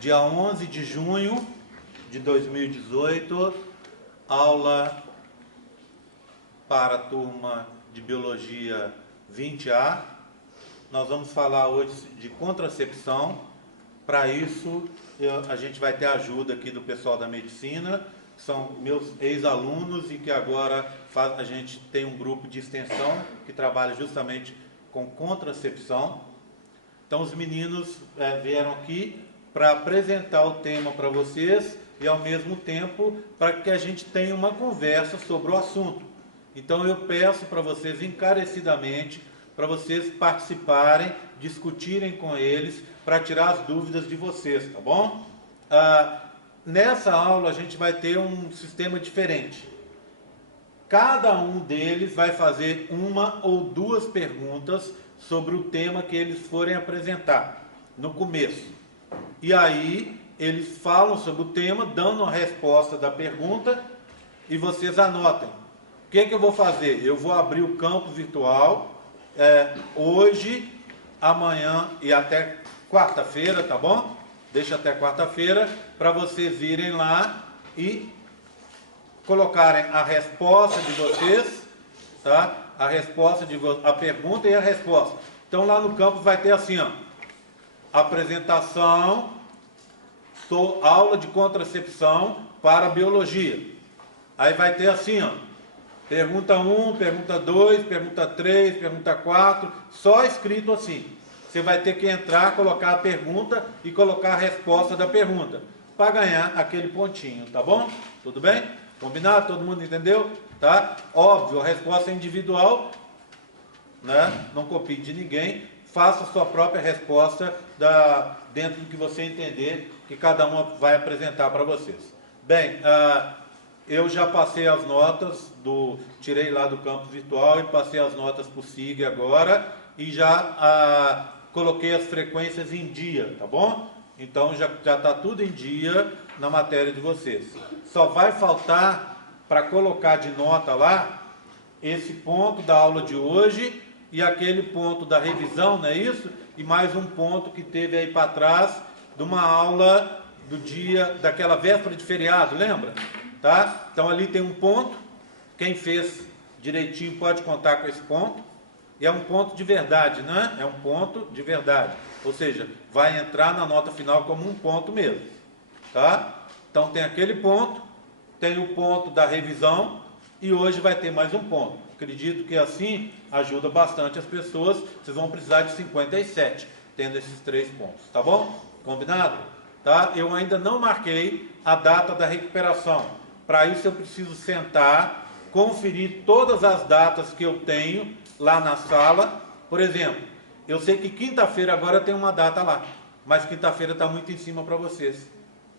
Dia 11 de junho de 2018, aula para a turma de Biologia 20A. Nós vamos falar hoje de contracepção. Para isso, a gente vai ter a ajuda aqui do pessoal da medicina, que são meus ex-alunos e que agora a gente tem um grupo de extensão que trabalha justamente com contracepção. Então, os meninos vieram aqui para apresentar o tema para vocês e, ao mesmo tempo, para que a gente tenha uma conversa sobre o assunto. Então, eu peço para vocês encarecidamente, para vocês participarem, discutirem com eles, para tirar as dúvidas de vocês, tá bom? Nessa aula, a gente vai ter um sistema diferente. Cada um deles vai fazer uma ou duas perguntas sobre o tema que eles forem apresentar no começo. E aí, eles falam sobre o tema, dando a resposta da pergunta, e vocês anotem. O que eu vou fazer? Eu vou abrir o campo virtual hoje, amanhã e até quarta-feira, tá bom? Deixa até quarta-feira, para vocês irem lá e colocarem a resposta de vocês, tá? A pergunta e a resposta. Então, lá no campo vai ter assim, ó, apresentação, aula de contracepção para biologia. Aí vai ter assim, ó, pergunta 1, pergunta 2, pergunta 3, pergunta 4, só escrito assim. Você vai ter que entrar, colocar a pergunta e colocar a resposta da pergunta, para ganhar aquele pontinho, tá bom? Tudo bem? Combinado? Todo mundo entendeu? Tá? Óbvio, a resposta é individual, né? Não copie de ninguém, faça a sua própria resposta dentro do que você entender, que cada um vai apresentar para vocês. Bem, eu já passei as notas, tirei lá do campo virtual e passei as notas para o SIG agora, e já coloquei as frequências em dia, tá bom? Então já está tudo em dia na matéria de vocês. Só vai faltar para colocar de nota lá esse ponto da aula de hoje e aquele ponto da revisão, não é isso? E mais um ponto que teve aí para trás de uma aula daquela véspera de feriado, lembra? Tá? Então ali tem um ponto, quem fez direitinho pode contar com esse ponto, e é um ponto de verdade, né? É um ponto de verdade, ou seja, vai entrar na nota final como um ponto mesmo, tá? Então tem aquele ponto, tem o ponto da revisão, e hoje vai ter mais um ponto. Acredito que assim ajuda bastante as pessoas. Vocês vão precisar de 57, tendo esses 3 pontos, tá bom? Combinado? Tá? Eu ainda não marquei a data da recuperação. Para isso eu preciso sentar, conferir todas as datas que eu tenho lá na sala. Por exemplo, eu sei que quinta-feira agora tem uma data lá, mas quinta-feira está muito em cima para vocês.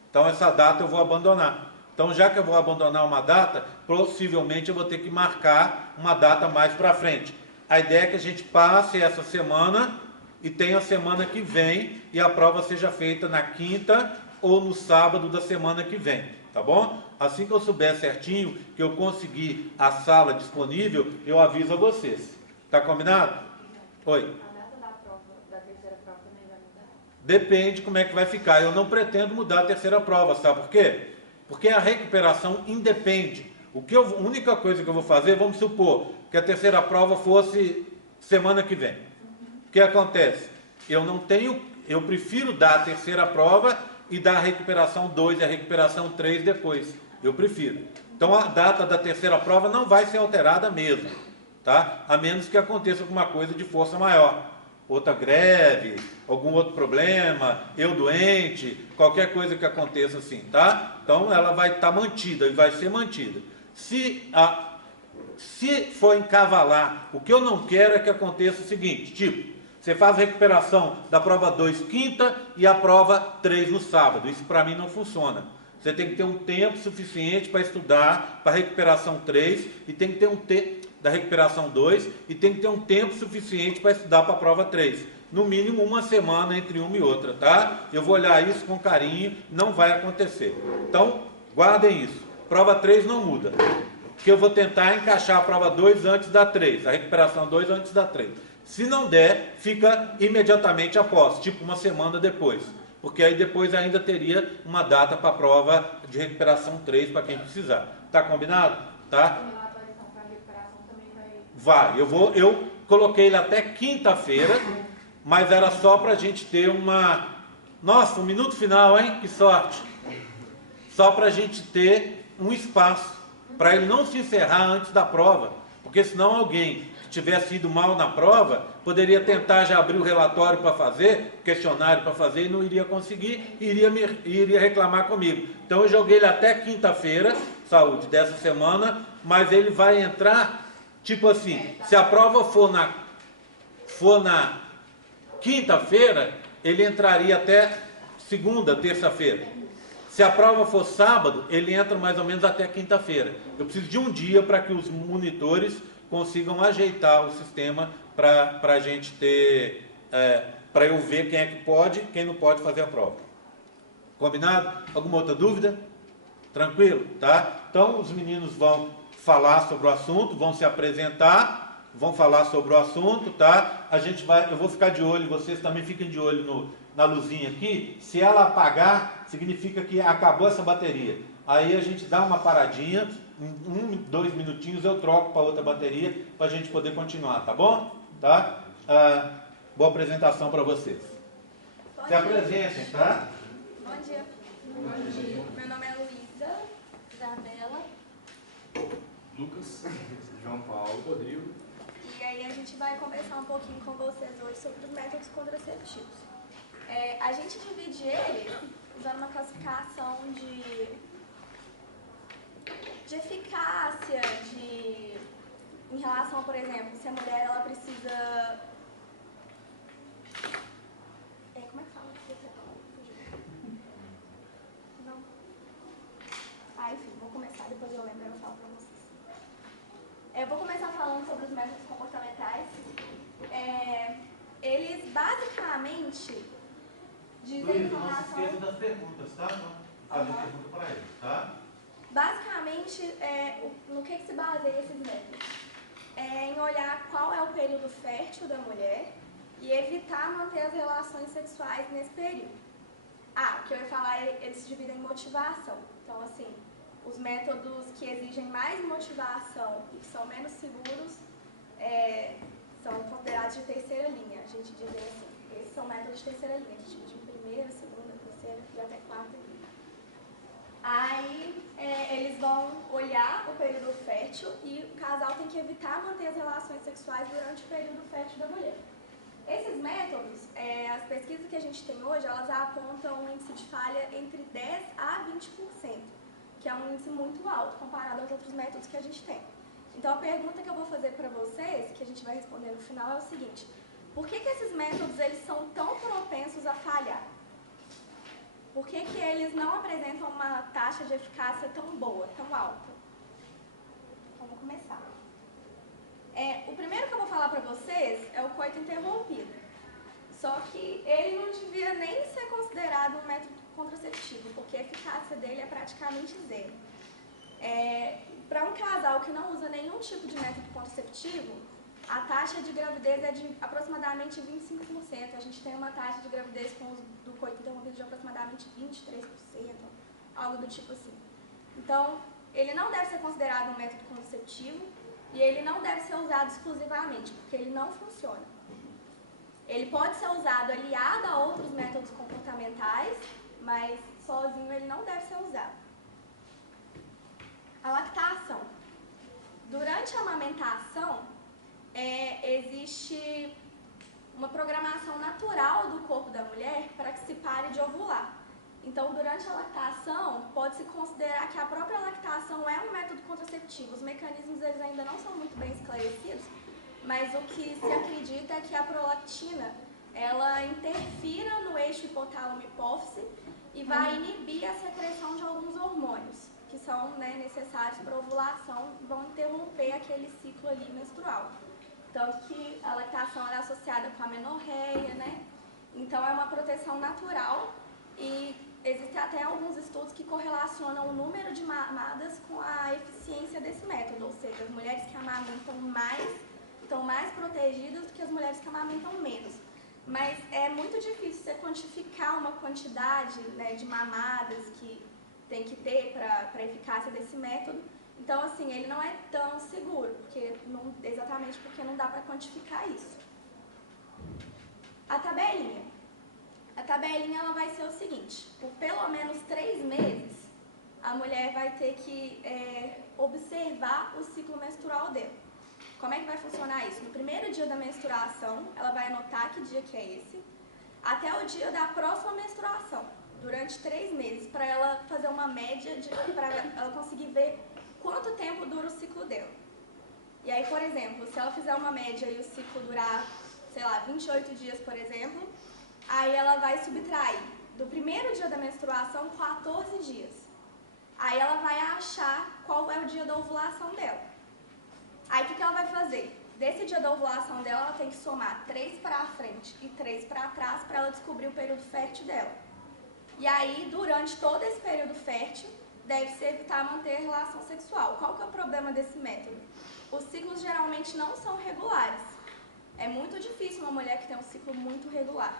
Então essa data eu vou abandonar. Então, já que eu vou abandonar uma data, possivelmente eu vou ter que marcar uma data mais para frente. A ideia é que a gente passe essa semana e tenha a semana que vem e a prova seja feita na quinta ou no sábado da semana que vem, tá bom? Assim que eu souber certinho, que eu conseguir a sala disponível, eu aviso a vocês. Tá combinado? Oi. A data da prova, da terceira prova também vai mudar? Depende como é que vai ficar. Eu não pretendo mudar a terceira prova, sabe por quê? Porque a recuperação independe. A única coisa que eu vou fazer, vamos supor que a terceira prova fosse semana que vem. O que acontece? Eu prefiro dar a terceira prova e dar a recuperação 2 e a recuperação 3 depois. Eu prefiro. Então a data da terceira prova não vai ser alterada mesmo, tá? A menos que aconteça alguma coisa de força maior. Outra greve, algum outro problema, eu doente, qualquer coisa que aconteça assim, tá? Então ela vai estar mantida e vai ser mantida. Se for encavalar, o que eu não quero é que aconteça o seguinte, tipo, você faz a recuperação da prova 2 quinta e a prova 3 no sábado. Isso para mim não funciona. Você tem que ter um tempo suficiente para estudar para a recuperação 3 e tem que ter um tempo da recuperação 2 e tem que ter um tempo suficiente para estudar para a prova 3. No mínimo uma semana entre uma e outra, tá? Eu vou olhar isso com carinho, não vai acontecer. Então, guardem isso. Prova 3 não muda. Que eu vou tentar encaixar a prova 2 antes da 3, a recuperação 2 antes da 3. Se não der, fica imediatamente após, tipo uma semana depois. Porque aí depois ainda teria uma data para a prova de recuperação 3 para quem precisar. Tá combinado? Tá? O relatório então, para recuperação também Vai. Eu coloquei ele até quinta-feira, mas era só para a gente ter uma... Nossa, um minuto final, hein? Que sorte! Só para a gente ter um espaço, para ele não se encerrar antes da prova, porque senão alguém que tivesse ido mal na prova, poderia tentar já abrir o relatório para fazer, o questionário para fazer, e não iria conseguir, iria reclamar comigo. Então eu joguei ele até quinta-feira, saúde, dessa semana, mas ele vai entrar, tipo assim, se a prova for na quinta-feira, ele entraria até segunda, terça-feira. Se a prova for sábado, ele entra mais ou menos até quinta-feira. Eu preciso de um dia para que os monitores consigam ajeitar o sistema para a gente ter, para eu ver quem é que pode e quem não pode fazer a prova. Combinado? Alguma outra dúvida? Tranquilo? Tá? Então os meninos vão falar sobre o assunto, vão se apresentar, vão falar sobre o assunto, tá? Eu vou ficar de olho, vocês também fiquem de olho na luzinha aqui. Se ela apagar, significa que acabou essa bateria. Aí a gente dá uma paradinha, 2 minutinhos eu troco para outra bateria para a gente poder continuar, tá bom? Tá? Boa apresentação para vocês. Se apresentem, tá? Bom dia. Bom dia. Meu nome é Luísa Isabela. Lucas, João Paulo, Rodrigo. E aí a gente vai conversar um pouquinho com vocês hoje sobre os métodos contraceptivos. A gente divide ele usando uma classificação de eficácia, em relação, por exemplo, se a mulher ela precisa... como é que fala? Não. Enfim, vou começar, depois eu lembro e eu falo pra vocês. Eu vou começar falando sobre os métodos comportamentais. Eles basicamente dizem em relação... Não se esqueça das perguntas, tá? Fazer pergunta para ele, tá? Basicamente, no que se baseia esses métodos? Em olhar qual é o período fértil da mulher e evitar manter as relações sexuais nesse período. O que eu ia falar, eles se dividem em motivação. Então, assim, os métodos que exigem mais motivação e que são menos seguros são considerados de terceira linha. A gente diz assim, esses são métodos de terceira linha. A gente divide em primeira, segunda, terceira e até quarta linha. Aí, eles vão olhar o período fértil e o casal tem que evitar manter as relações sexuais durante o período fértil da mulher. Esses métodos, as pesquisas que a gente tem hoje, elas apontam um índice de falha entre 10% a 20%, que é um índice muito alto comparado aos outros métodos que a gente tem. Então, a pergunta que eu vou fazer para vocês, que a gente vai responder no final, é o seguinte: por que esses métodos eles são tão propensos a falhar? Por que eles não apresentam uma taxa de eficácia tão boa, tão alta? Então, vamos começar. O primeiro que eu vou falar para vocês é o coito interrompido. Só que ele não devia nem ser considerado um método contraceptivo, porque a eficácia dele é praticamente zero. Para um casal que não usa nenhum tipo de método contraceptivo, a taxa de gravidez é de aproximadamente 25%. A gente tem uma taxa de gravidez com o uso do coito interrompido de aproximadamente 23%, algo do tipo assim. Então, ele não deve ser considerado um método contraceptivo e ele não deve ser usado exclusivamente, porque ele não funciona. Ele pode ser usado aliado a outros métodos comportamentais, mas sozinho ele não deve ser usado. A lactação. Durante a amamentação, existe uma programação natural do corpo da mulher para que se pare de ovular. Então, durante a lactação, pode-se considerar que a própria lactação é um método contraceptivo. Os mecanismos eles ainda não são muito bem esclarecidos, mas o que se acredita é que a prolactina ela interfira no eixo hipotálamo-hipófise e vai inibir a secreção de alguns hormônios que são necessários para a ovulação, vão interromper aquele ciclo ali menstrual. Tanto que a lactação é associada com a menorreia, Então é uma proteção natural e existem até alguns estudos que correlacionam o número de mamadas com a eficiência desse método, ou seja, as mulheres que amamentam mais estão mais protegidas do que as mulheres que amamentam menos. Mas é muito difícil você quantificar uma quantidade, né, de mamadas que tem que ter para a eficácia desse método. Então, assim, ele não é tão seguro, exatamente porque não dá para quantificar isso. A tabelinha. A tabelinha ela vai ser o seguinte: por pelo menos 3 meses, a mulher vai ter que observar o ciclo menstrual dela. Como é que vai funcionar isso? No primeiro dia da menstruação, ela vai anotar que dia que é esse, até o dia da próxima menstruação, durante 3 meses, para ela fazer uma média, para ela conseguir ver quanto tempo dura o ciclo dela. E aí, por exemplo, se ela fizer uma média e o ciclo durar, sei lá, 28 dias, por exemplo, aí ela vai subtrair do primeiro dia da menstruação 14 dias. Aí ela vai achar qual é o dia da ovulação dela. Aí o que ela vai fazer? Desse dia da ovulação dela, ela tem que somar 3 para frente e 3 para trás para ela descobrir o período fértil dela. E aí, durante todo esse período fértil, deve-se evitar manter a relação sexual. Qual que é o problema desse método? Os ciclos geralmente não são regulares. É muito difícil uma mulher que tem um ciclo muito regular.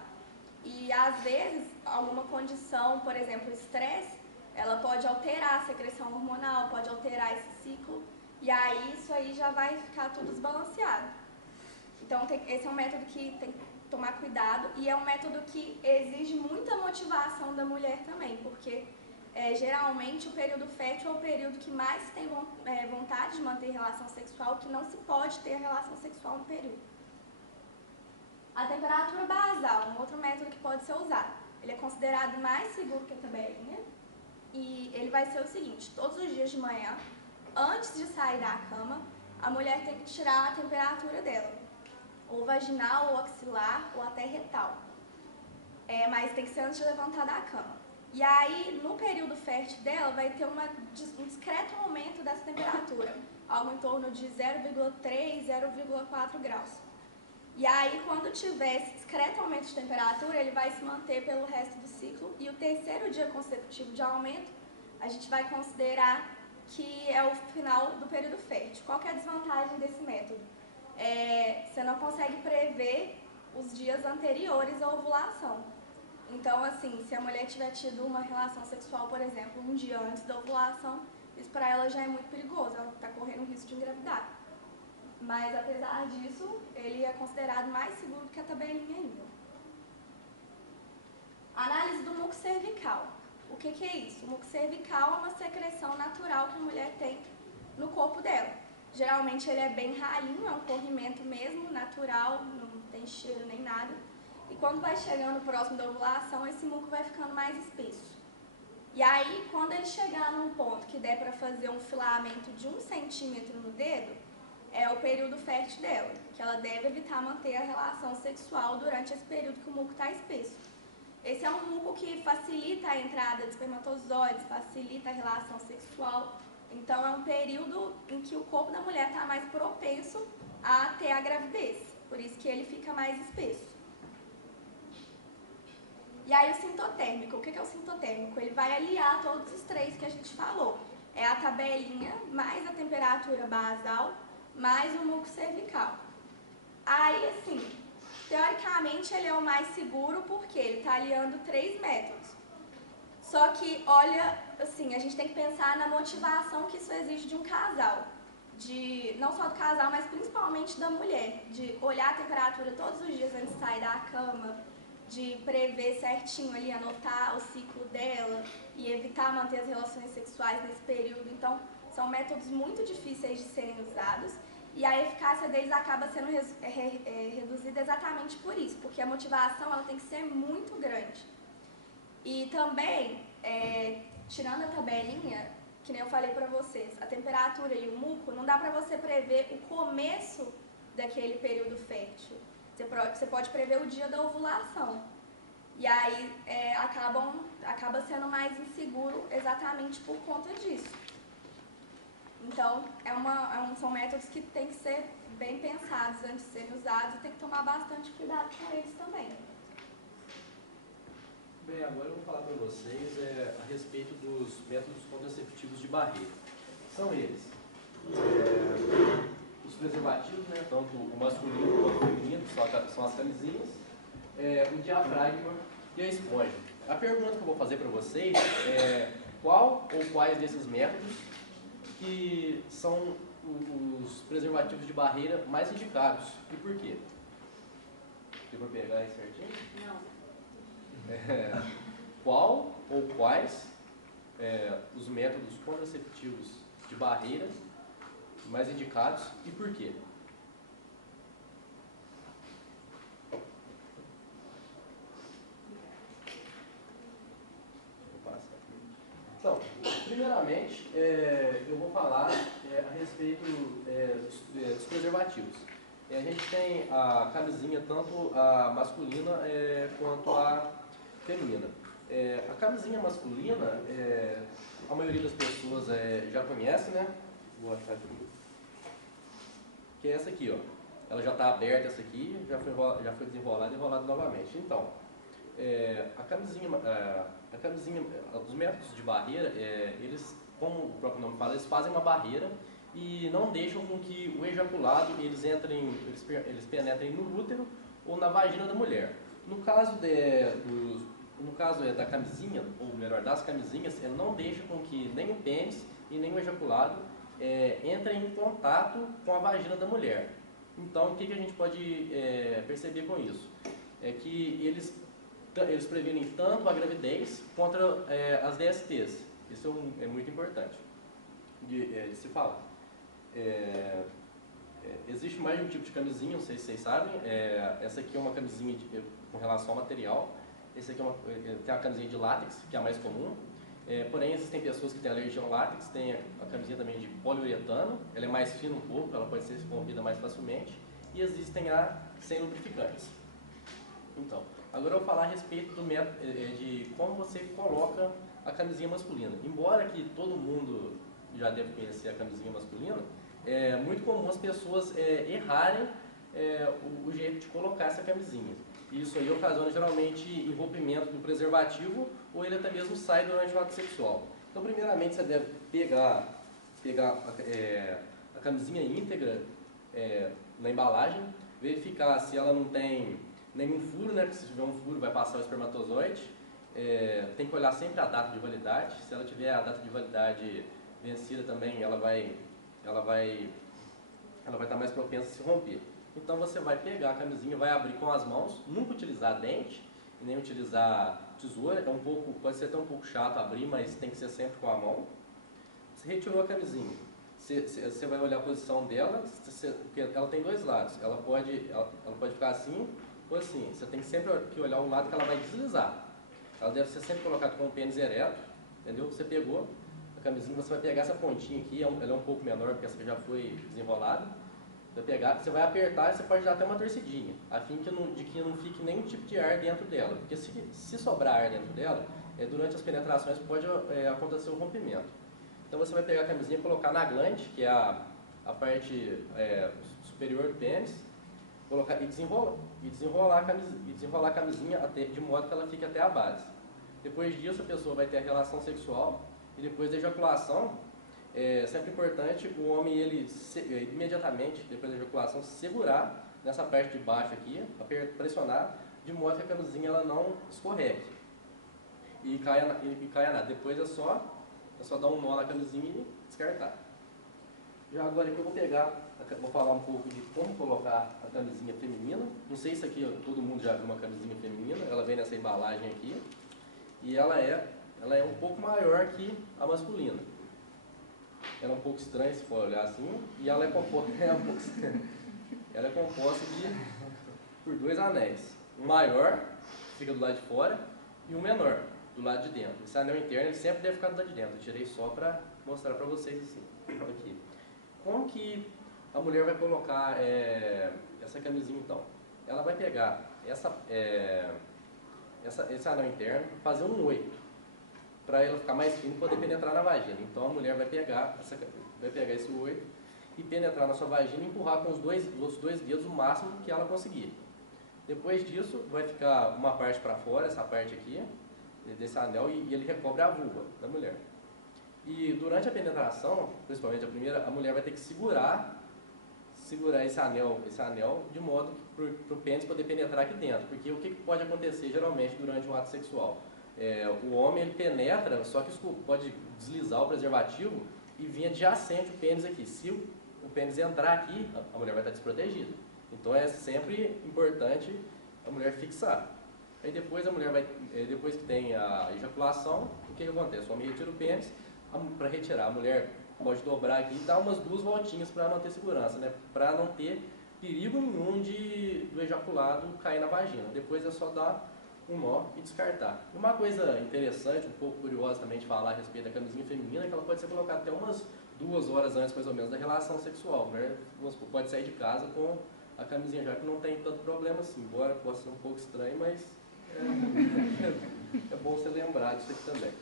E às vezes, alguma condição, por exemplo, estresse, ela pode alterar a secreção hormonal, pode alterar esse ciclo, e aí isso aí já vai ficar tudo desbalanceado. Então, esse é um método que tem que tomar cuidado, e é um método que exige muita motivação da mulher também, porque geralmente o período fértil é o período que mais tem vontade de manter relação sexual, que não se pode ter relação sexual no período. A temperatura basal, um outro método que pode ser usado. Ele é considerado mais seguro que a tabelinha, e ele vai ser o seguinte: todos os dias de manhã, antes de sair da cama, a mulher tem que tirar a temperatura dela, ou vaginal, ou axilar, ou até retal. Mas tem que ser antes de levantar da cama. E aí, no período fértil dela, vai ter um discreto aumento dessa temperatura, algo em torno de 0,3, 0,4 graus. E aí, quando tiver esse discreto aumento de temperatura, ele vai se manter pelo resto do ciclo. E o terceiro dia consecutivo de aumento, a gente vai considerar que é o final do período fértil. Qual que é a desvantagem desse método? Você não consegue prever os dias anteriores à ovulação. Então, assim, se a mulher tiver tido uma relação sexual, por exemplo, um dia antes da ovulação, isso para ela já é muito perigoso, ela está correndo o risco de engravidar. Mas, apesar disso, ele é considerado mais seguro que a tabelinha ainda. Análise do muco cervical. O que é isso? O muco cervical é uma secreção natural que a mulher tem no corpo dela. Geralmente ele é bem ralinho, é um corrimento mesmo, natural, não tem cheiro nem nada. E quando vai chegando próximo da ovulação, esse muco vai ficando mais espesso. E aí, quando ele chegar num ponto que der para fazer um filamento de 1 centímetro no dedo, é o período fértil dela, que ela deve evitar manter a relação sexual durante esse período que o muco está espesso. Esse é um muco que facilita a entrada de espermatozoides, facilita a relação sexual. Então, é um período em que o corpo da mulher está mais propenso a ter a gravidez, por isso que ele fica mais espesso. E aí, o sintotérmico. O que é o sintotérmico? Ele vai aliar todos os 3 que a gente falou. É a tabelinha, mais a temperatura basal, mais o muco cervical. Aí, assim, teoricamente ele é o mais seguro porque ele está aliando 3 métodos. Só que, olha, assim, a gente tem que pensar na motivação que isso exige de um casal. Não só do casal, mas principalmente da mulher. De olhar a temperatura todos os dias antes de sair da cama, de prever certinho ali, anotar o ciclo dela e evitar manter as relações sexuais nesse período. Então, são métodos muito difíceis de serem usados. E a eficácia deles acaba sendo reduzida exatamente por isso, porque a motivação ela tem que ser muito grande. E também, tirando a tabelinha, que nem eu falei para vocês, a temperatura e o muco, não dá para você prever o começo daquele período fértil. Você pode prever o dia da ovulação. E aí acaba sendo mais inseguro exatamente por conta disso. Então, são métodos que têm que ser bem pensados antes de serem usados e tem que tomar bastante cuidado com eles também. Bem, agora eu vou falar para vocês a respeito dos métodos contraceptivos de barreira. São eles: os preservativos, né, tanto o masculino quanto o feminino, são as camisinhas, o diafragma e a esponja. A pergunta que eu vou fazer para vocês é qual ou quais desses métodos que são os preservativos de barreira mais indicados e por quê? Deu para pegar aí certinho? Não. Qual ou quais os métodos contraceptivos de barreira mais indicados e por quê? Então, primeiramente, eu vou falar a respeito dos preservativos. A gente tem a camisinha, tanto a masculina quanto a feminina. A camisinha masculina, a maioria das pessoas já conhece, né? Vou achar aqui. Que é essa aqui, ó. Ela já está aberta, essa aqui, já foi desenrolada e enrolada novamente. Então, a camisinha, os métodos de barreira, eles, como o próprio nome fala, eles fazem uma barreira e não deixam com que o ejaculado eles penetrem no útero ou na vagina da mulher. No caso da camisinha, ou melhor, das camisinhas, ele não deixa com que nem o pênis e nem o ejaculado entrem em contato com a vagina da mulher. Então, o que a gente pode perceber com isso? É que eles previnem tanto a gravidez contra as DSTs. Isso é muito importante de se falar. Existe mais de um tipo de camisinha, não sei se vocês sabem. Essa aqui é uma camisinha com relação ao material. Essa aqui tem a camisinha de látex, que é a mais comum. Porém, existem pessoas que têm alergia ao látex. Tem a camisinha também de poliuretano. Ela é mais fina um pouco, ela pode ser rompida mais facilmente. E existem a sem lubrificantes. Então, agora eu vou falar a respeito do método de como você coloca a camisinha masculina. Embora que todo mundo já deve conhecer a camisinha masculina, é muito comum as pessoas errarem o jeito de colocar essa camisinha. Isso aí ocasiona geralmente envolvimento do preservativo ou ele até mesmo sai durante o ato sexual. Então, primeiramente, você deve pegar a camisinha íntegra na embalagem, verificar se ela não tem nenhum furo, né? Porque se tiver um furo vai passar o espermatozoide. Tem que olhar sempre a data de validade. Se ela tiver a data de validade vencida também, ela vai estar mais propensa a se romper. Então você vai pegar a camisinha, vai abrir com as mãos, nunca utilizar dente e nem utilizar tesoura. Pode ser até um pouco chato abrir, mas tem que ser sempre com a mão. Você retirou a camisinha, você vai olhar a posição dela, porque ela tem dois lados. Ela pode ficar assim ou assim. Você tem sempre que olhar o lado que ela vai deslizar. Ela deve ser sempre colocada com o pênis ereto, entendeu? Você pegou a camisinha, você vai pegar essa pontinha aqui, ela é um pouco menor porque essa aqui já foi desenrolada. Você vai apertar e você pode dar até uma torcidinha, a fim de que não fique nenhum tipo de ar dentro dela. Porque se sobrar ar dentro dela, durante as penetrações pode acontecer o rompimento. Então você vai pegar a camisinha e colocar na glande, que é a parte superior do pênis, colocar, e desenrolar a camisinha de modo que ela fique até a base. Depois disso a pessoa vai ter a relação sexual e depois da ejaculação, é sempre importante o homem imediatamente, depois da ejaculação, segurar nessa parte de baixo aqui, pressionar, de modo que a camisinha ela não escorregue e caia nada. Depois é só dar um nó na camisinha e descartar. Já agora aqui eu vou falar um pouco de como colocar a camisinha feminina. Não sei se aqui todo mundo já viu uma camisinha feminina, ela vem nessa embalagem aqui e ela é um pouco maior que a masculina. Ela é um pouco estranha se for olhar assim, e ela é composta por dois anéis. O maior fica do lado de fora e o menor do lado de dentro. Esse anel interno ele sempre deve ficar do lado de dentro. Eu tirei só para mostrar para vocês assim. Aqui. Como que a mulher vai colocar essa camisinha então? Ela vai pegar esse anel interno, fazer um 8. Para ela ficar mais fina e poder penetrar na vagina. Então a mulher vai pegar esse 8 e penetrar na sua vagina e empurrar com os dois dedos o máximo que ela conseguir. Depois disso, vai ficar uma parte para fora, essa parte aqui, desse anel, e ele recobre a vulva da mulher. E durante a penetração, principalmente a primeira, a mulher vai ter que segurar segurar esse anel de modo para o pênis poder penetrar aqui dentro. Porque o que pode acontecer geralmente durante um ato sexual? O homem ele penetra, só que pode deslizar o preservativo e vir adjacente o pênis aqui. Se o pênis entrar aqui, a mulher vai estar desprotegida. Então é sempre importante a mulher fixar. Aí depois a mulher depois que tem a ejaculação, o que acontece? O homem retira o pênis, para retirar a mulher pode dobrar aqui e dar umas 2 voltinhas para manter segurança, né? Para não ter perigo nenhum do ejaculado cair na vagina. Depois é só dar um nó e descartar. Uma coisa interessante, um pouco curiosa também de falar a respeito da camisinha feminina, é que ela pode ser colocada até umas 2 horas antes, mais ou menos, da relação sexual. A mulher pode sair de casa com a camisinha já, que não tem tanto problema assim, embora possa ser um pouco estranho, mas é bom você lembrar disso aqui também.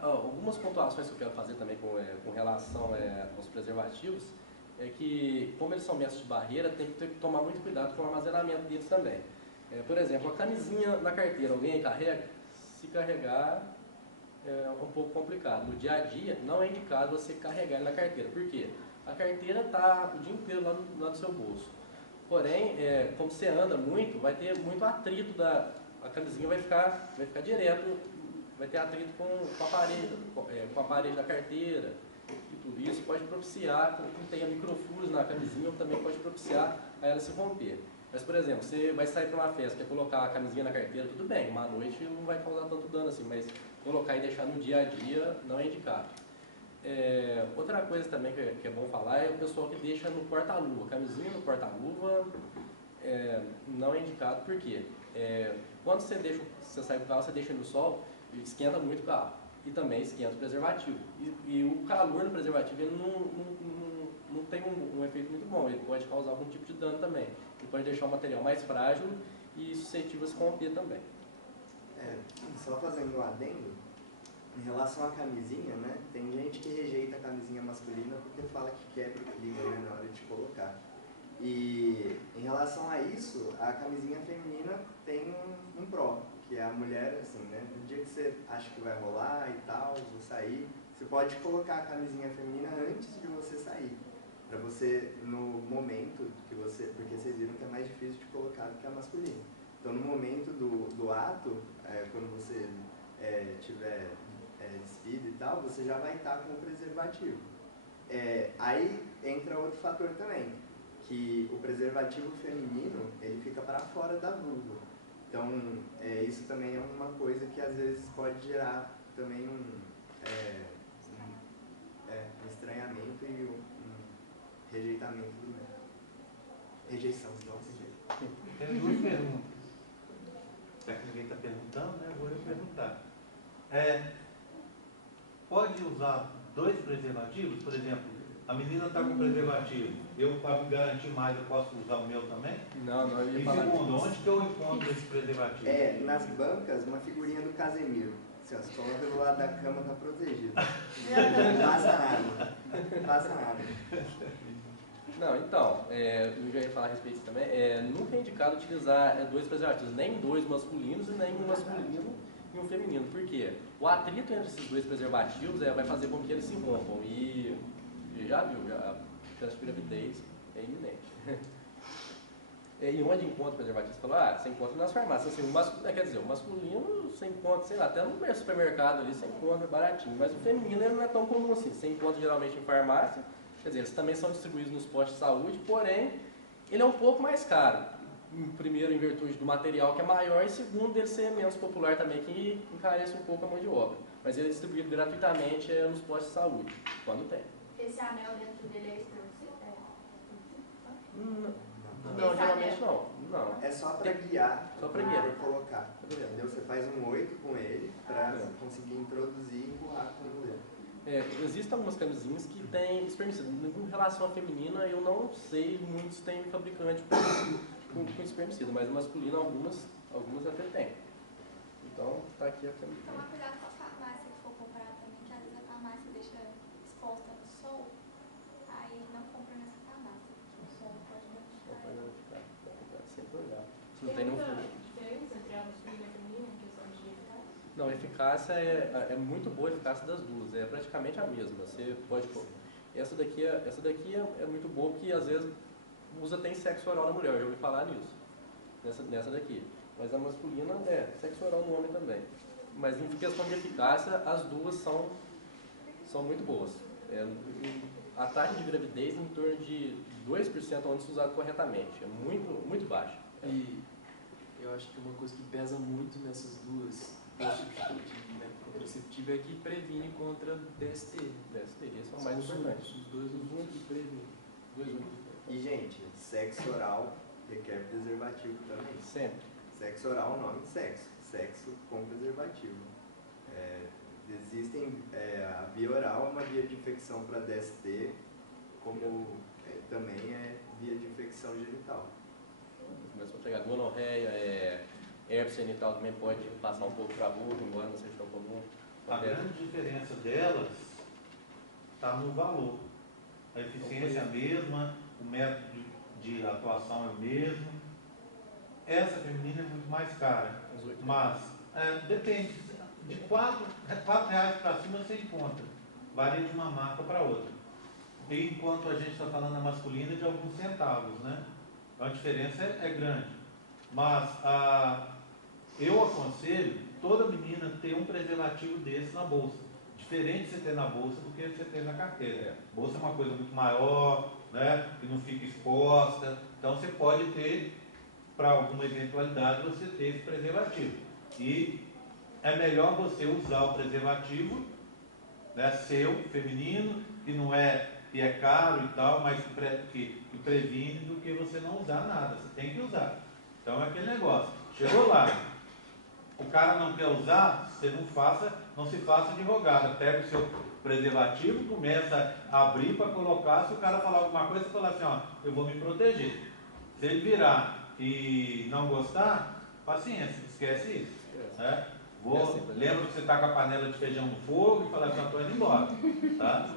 Algumas pontuações que eu quero fazer também com relação aos preservativos é que, como eles são métodos de barreira, tem que tomar muito cuidado com o armazenamento deles também. Por exemplo, a camisinha na carteira, alguém carrega? Se carregar, é um pouco complicado. No dia a dia, não é indicado você carregar ele na carteira. Por quê? A carteira está o dia inteiro lá no seu bolso. Porém, como você anda muito, vai ter muito atrito a camisinha vai ficar direto, vai ter atrito com o aparelho da carteira. E tudo isso pode propiciar, que tenha microfuros na camisinha, também pode propiciar a ela se romper. Mas, por exemplo, você vai sair para uma festa, quer colocar a camisinha na carteira, tudo bem, uma noite não vai causar tanto dano assim, mas colocar e deixar no dia a dia não é indicado. Outra coisa também que é bom falar é o pessoal que deixa no porta-luva. Camisinha no porta-luva não é indicado, porque quando você sai do carro, você deixa no sol, esquenta muito o carro. E também esquenta o preservativo. E o calor no preservativo ele não tem um efeito muito bom, ele pode causar algum tipo de dano também. Ele pode deixar o material mais frágil e suscetível a se romper também. Só fazendo um adendo, em relação à camisinha, né, tem gente que rejeita a camisinha masculina porque fala que quebra o clima, né, na hora de colocar. E em relação a isso, a camisinha feminina tem um pró, que é a mulher, assim, né, no dia que você acha que vai rolar e tal, vou sair, você pode colocar a camisinha feminina antes de você sair, para você, no momento que porque vocês viram que é mais difícil de colocar do que a masculina. Então, no momento do ato, quando você tiver despido e tal, você já vai estar com o preservativo. Aí entra outro fator também, que o preservativo feminino, ele fica para fora da vulva. Então, isso também é uma coisa que às vezes pode gerar também um estranhamento e um rejeitamento do método. Rejeição, não rejeito. Tem 2 perguntas. Já que ninguém está perguntando, né, vou eu perguntar. Pode usar 2 preservativos? Por exemplo, a menina está com preservativo. Eu, para me garantir mais, eu posso usar o meu também? Não, eu ia E falar segundo, onde que eu encontro esse preservativo? Nas bancas, uma figurinha do Casemiro. Assim, você coloca do lado da cama, tá protegido. Não passa nada. Não passa nada. Não, então, eu já ia falar a respeito disso também. Nunca é indicado utilizar 2 preservativos, nem 2 masculinos e nem um masculino e um feminino. Por quê? O atrito entre esses 2 preservativos vai fazer com que eles se rompam. E já viu, a chance de gravidez é iminente. E onde encontra preservativo? Você falou, você encontra nas farmácias. Assim, o masculino você encontra, sei lá, até no supermercado ali você encontra baratinho. Mas o feminino ele não é tão comum assim. Você encontra geralmente em farmácia. Quer dizer, eles também são distribuídos nos postos de saúde, porém, ele é um pouco mais caro. Primeiro, em virtude do material que é maior, e segundo, ele ser menos popular também, que encarece um pouco a mão de obra. Mas ele é distribuído gratuitamente nos postos de saúde, quando tem. Esse anel dentro dele é extransível? Não, geralmente não. É só para guiar, só para guiar. Colocar. Entendeu? Você faz um 8 com ele para conseguir introduzir e empurrar com o dedo. Existem algumas camisinhas que têm espermicida. Em relação à feminina, eu não sei, muitos têm fabricante com espermicida, mas masculina algumas até tem. Então, está aqui a camisinha. Tomar cuidado com a farmácia que for comprar também, que às vezes a farmácia deixa exposta no sol, aí não compra nessa farmácia, porque o sol pode danificar. Sempre olhar. Se não tem nenhum furo. Diferença entre a masculina e a feminina em questão de eficácia? Não, a eficácia é muito boa, a eficácia das duas, é praticamente a mesma. Você pode. Essa daqui é muito boa porque às vezes usa tem sexo oral na mulher, eu já ouvi falar nisso. Nessa daqui. Mas a masculina é sexo oral no homem também. Mas em questão de eficácia, as duas são muito boas. A taxa de gravidez em torno de 2% onde se usado corretamente. É muito, muito baixa. E eu acho que uma coisa que pesa muito nessas duas tipos de método contraceptivo é que previne contra DST. DST, esses são mais importantes. Os dois únicos que previnem. E, gente, sexo oral requer preservativo também. Sempre. Sexo oral é o nome de sexo. Sexo com preservativo. A via oral é uma via de infecção para DST, como também é via de infecção genital. Começou a pegar gonorreia, herpes genital também pode passar um pouco para a boca, embora não seja tão comum. A grande diferença delas está no valor. A eficiência é a mesma, o método de atuação é o mesmo. Essa feminina é muito mais cara, mas depende. De R$ 4 para cima você encontra. Varia de uma marca para outra. E enquanto a gente está falando na masculina de alguns centavos, né? A diferença é grande. Mas eu aconselho toda menina ter um preservativo desse na bolsa. Diferente de você ter na bolsa do que você ter na carteira. Bolsa é uma coisa muito maior, né? Que não fica exposta. Então você pode ter, para alguma eventualidade, você ter esse preservativo. E é melhor você usar o preservativo, né, seu, feminino, que não que é caro e tal, mas que previne, do que você não usar nada. Você tem que usar. Então é aquele negócio. Chegou lá, o cara não quer usar, você não se faça de rogada. Pega o seu preservativo, começa a abrir para colocar. Se o cara falar alguma coisa, você fala assim, ó, eu vou me proteger. Se ele virar e não gostar, paciência, esquece isso. Né? Lembra que você está com a panela de feijão no fogo e fala assim, eu estou indo embora. Tá?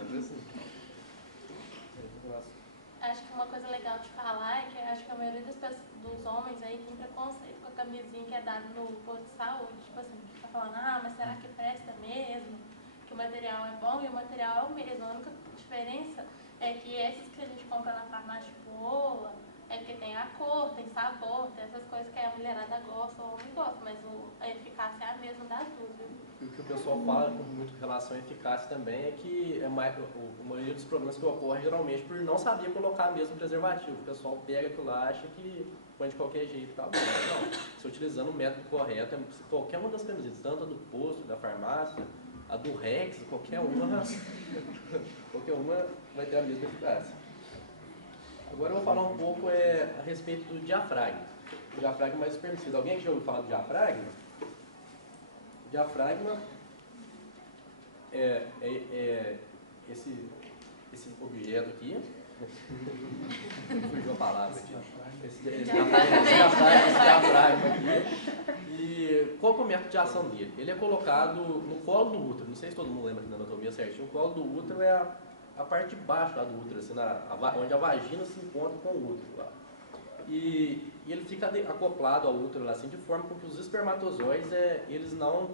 Acho que uma coisa legal de falar é que acho que a maioria dos homens aí tem preconceito com a camisinha que é dada no posto de saúde. Tipo assim, fica falando, mas será que presta mesmo? Que o material é bom e o material é o mesmo. A única diferença é que esses que a gente compra na farmácia tipo Ola, é porque tem a cor, tem sabor, tem essas coisas que a mulherada gosta ou não gosta, mas a eficácia é a mesma das duas. O que o pessoal fala com muito relação à eficácia também é que a maioria dos problemas que ocorrem geralmente por não saber colocar mesmo preservativo. O pessoal pega aquilo lá, acha que põe de qualquer jeito e tal. Não, se utilizando o método correto, qualquer uma das camisetas, tanto a do posto, da farmácia, a do Rex, qualquer uma vai ter a mesma eficácia. Agora eu vou falar um pouco a respeito do diafragma. O diafragma mais permitido. Alguém aqui já ouviu falar do diafragma? O diafragma é esse objeto aqui. Fugiu a palavra aqui. Esse diafragma aqui. E qual que é o método de ação dele? Ele é colocado no colo do útero. Não sei se todo mundo lembra aqui da anatomia certinho. O colo do útero é a parte de baixo lá do útero, assim, onde a vagina se encontra com o útero lá. E ele fica acoplado ao útero lá, assim, de forma com que os espermatozoides eles não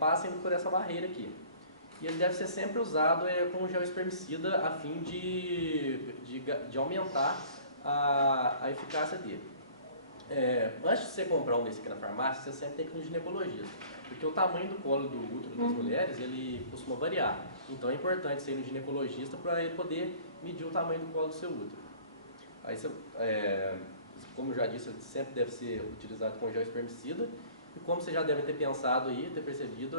passem por essa barreira aqui. E ele deve ser sempre usado com gel espermicida a fim de aumentar a eficácia dele. Antes de você comprar um desse aqui na farmácia, você sempre tem que ir no ginecologista, porque o tamanho do colo do útero das mulheres ele costuma variar. Então é importante você ir no ginecologista para ele poder medir o tamanho do colo do seu útero. Aí você, como eu já disse, ele sempre deve ser utilizado com gel espermicida. E como você já deve ter pensado aí, ter percebido,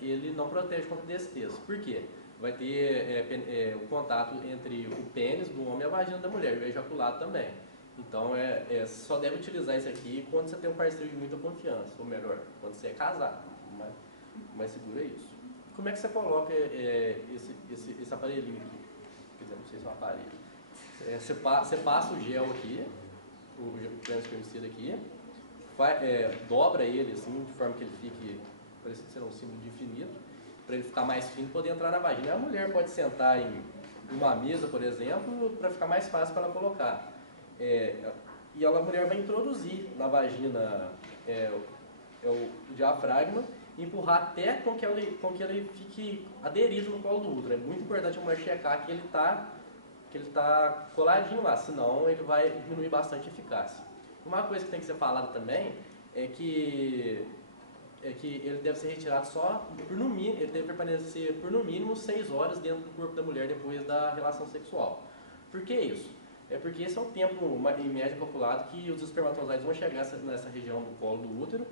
ele não protege contra DSTs. Por quê? Vai ter o contato entre o pênis do homem e a vagina da mulher, e o ejaculado também. Então, só deve utilizar isso aqui quando você tem um parceiro de muita confiança, ou melhor, quando você é casado. O mais seguro é isso. Como é que você coloca esse aparelhinho aqui? Quer dizer, não sei se é um aparelho. Você passa o gel aqui, o creme espermicida aqui, dobra ele assim, de forma que ele fique, parece ser um símbolo de infinito, para ele ficar mais fino e poder entrar na vagina. A mulher pode sentar em uma mesa, por exemplo, para ficar mais fácil para ela colocar. E a mulher vai introduzir na vagina o diafragma, empurrar até com que ele fique aderido no colo do útero. É muito importante a mulher checar que ele tá coladinho lá, senão ele vai diminuir bastante a eficácia. Uma coisa que tem que ser falada também é que ele deve ser retirado só ele deve permanecer por no mínimo 6 horas dentro do corpo da mulher depois da relação sexual. Por que isso? É porque esse é o tempo em média calculado que os espermatozoides vão chegar nessa região do colo do útero,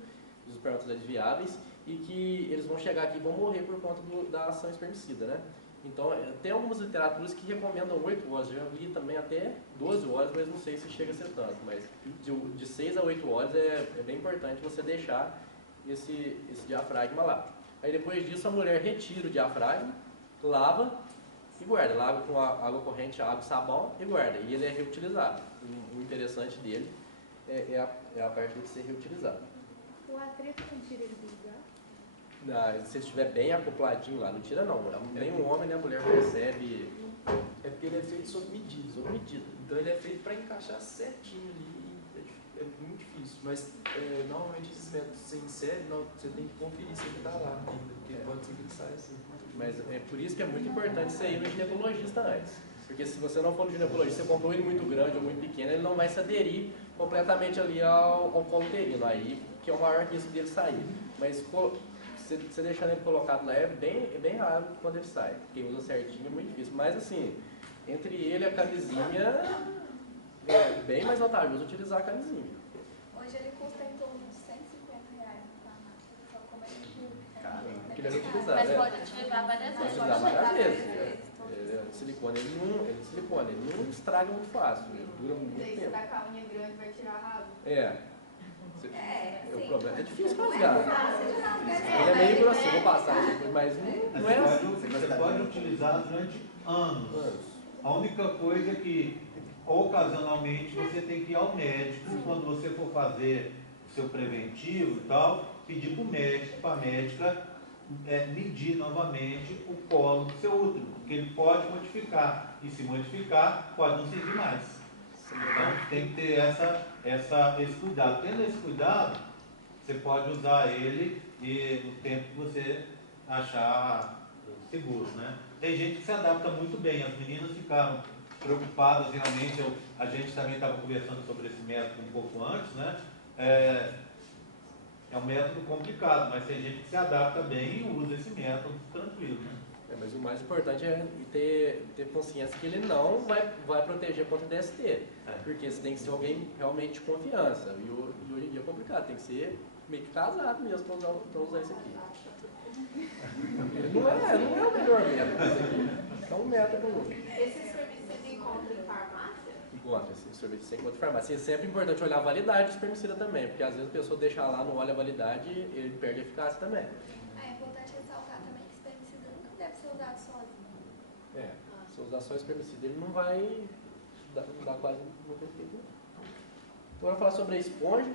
os espermatozoides viáveis, e que eles vão chegar aqui e vão morrer por conta da ação espermicida, né? Então, tem algumas literaturas que recomendam 8 horas, eu já vi também até 12 horas, mas não sei se chega a ser tanto, mas de 6 a 8 horas é bem importante você deixar esse diafragma lá. Aí depois disso a mulher retira o diafragma, lava e guarda. Lava com água corrente, água e sabão e guarda. E ele é reutilizado. O interessante dele é a parte de ser reutilizado. O atrito não tira ele do lugar? Se ele estiver bem acopladinho lá, não tira não. Nem o homem nem a mulher percebe. É porque ele é feito sob medida. Sob medida. Então ele é feito para encaixar certinho ali. É muito difícil. Mas normalmente esses métodos sem série, você tem que conferir se ele está lá ainda, porque pode ser que ele saia assim. Mas é por isso que é muito importante você ir no ginecologista antes. Porque se você não for no ginecologista, você comprou ele muito grande ou muito pequeno, ele não vai se aderir completamente ali ao colo uterino. Aí que é o maior risco dele sair. Mas você deixando ele colocado lá é bem raro quando ele sai. Quem usa certinho é muito difícil. Mas assim, entre ele e a camisinha, é bem mais vantajoso utilizar a camisinha. Hoje ele custa em torno de R$150 na farmácia. Só como é que... Caramba, que ele é reutilizado. Mas pode utilizar várias Pode vezes. utilizar várias vezes. Silicone, ele não estraga muito fácil, ele dura muito Se tempo. tá com a unha grande, vai tirar rabo. O problema é difícil rasgar. É, Ele é meio grossinho, vou passar depois, mas não é assim. Você pode utilizar durante anos. A única coisa é que, ocasionalmente, você tem que ir ao médico, quando você for fazer o seu preventivo e tal, pedir para o médico, para a médica, medir novamente o colo do seu útero, porque ele pode modificar, e se modificar, pode não servir mais. Então tem que ter esse cuidado. Tendo esse cuidado, você pode usar ele e no tempo que você achar seguro, né? Tem gente que se adapta muito bem, as meninas ficaram preocupadas realmente, a gente também estava conversando sobre esse método um pouco antes, né? É um método complicado, mas tem gente que se adapta bem e usa esse método tranquilo, né? Mas o mais importante é ter consciência que ele não vai proteger contra DST. Porque você tem que ser alguém realmente de confiança. E hoje em dia é complicado, tem que ser meio que casado mesmo para usar isso aqui. Não é o melhor método esse aqui. É um método. Esses serviços você encontra em farmácia? Encontra, esse sorvete você encontra em farmácia. E é sempre importante olhar a validade do espermicida também, porque às vezes a pessoa deixa lá, não olha a validade, ele perde a eficácia também. É importante ressaltar também que espermicida nunca deve ser usado sozinho. Se usar só espermicida, ele não vai dar quase muito efeito. Agora falar sobre a esponja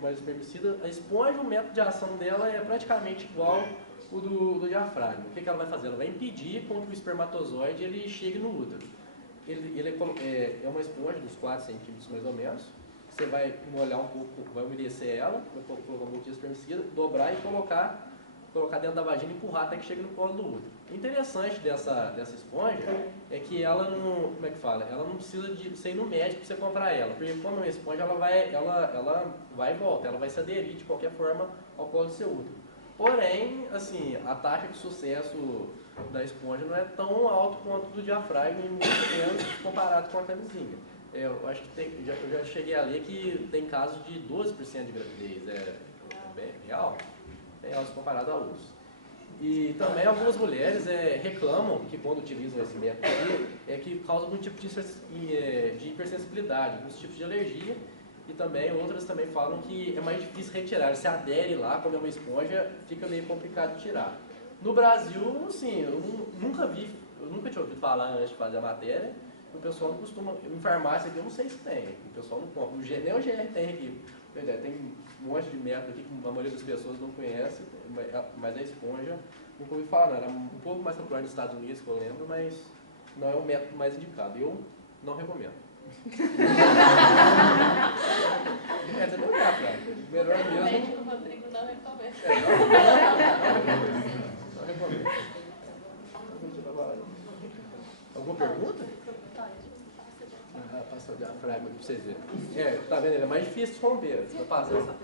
mais espermicida. A esponja, o método de ação dela é praticamente igual o do diafragma. O que ela vai fazer? Ela vai impedir com que o espermatozoide ele chegue no útero. Ele é uma esponja dos 4 centímetros mais ou menos. Você vai molhar um pouco, vai umedecer ela, vai colocar um pouquinho de espermicida, dobrar e colocar dentro da vagina e empurrar até que chegue no colo do útero. O interessante dessa esponja é que ela não, como é que fala? Ela não precisa de você ir no médico para você comprar ela, porque como é uma esponja, ela vai e volta, ela vai se aderir de qualquer forma ao colo do seu útero. Porém, assim, a taxa de sucesso da esponja não é tão alta quanto do diafragma e muito menos comparado com a camisinha. Eu acho que eu já cheguei a ler que tem casos de 12% de gravidez, é bem real. Elas comparado a outros. E também algumas mulheres reclamam que quando utilizam esse método aqui, que causa algum tipo de hipersensibilidade, alguns tipos de alergia, e também outras também falam que é mais difícil retirar. Se adere lá, como é uma esponja, fica meio complicado de tirar. No Brasil, assim, eu nunca tinha ouvido falar antes de fazer a matéria, o pessoal não costuma, em farmácia aqui eu não sei se tem, o pessoal não compra, nem o GR tem aqui. Tem um monte de método aqui que a maioria das pessoas não conhece, mas a esponja, nunca ouvi falar, não. Era um pouco mais popular nos Estados Unidos, que eu lembro, mas não é o método mais indicado. Eu não recomendo. Você não dá, cara. Melhor O mesmo. médico Rodrigo não recomenda. Não Alguma pergunta? Passa o diafragma pra vocês verem. Tá vendo? Ele é mais difícil de romper. Você passa essa.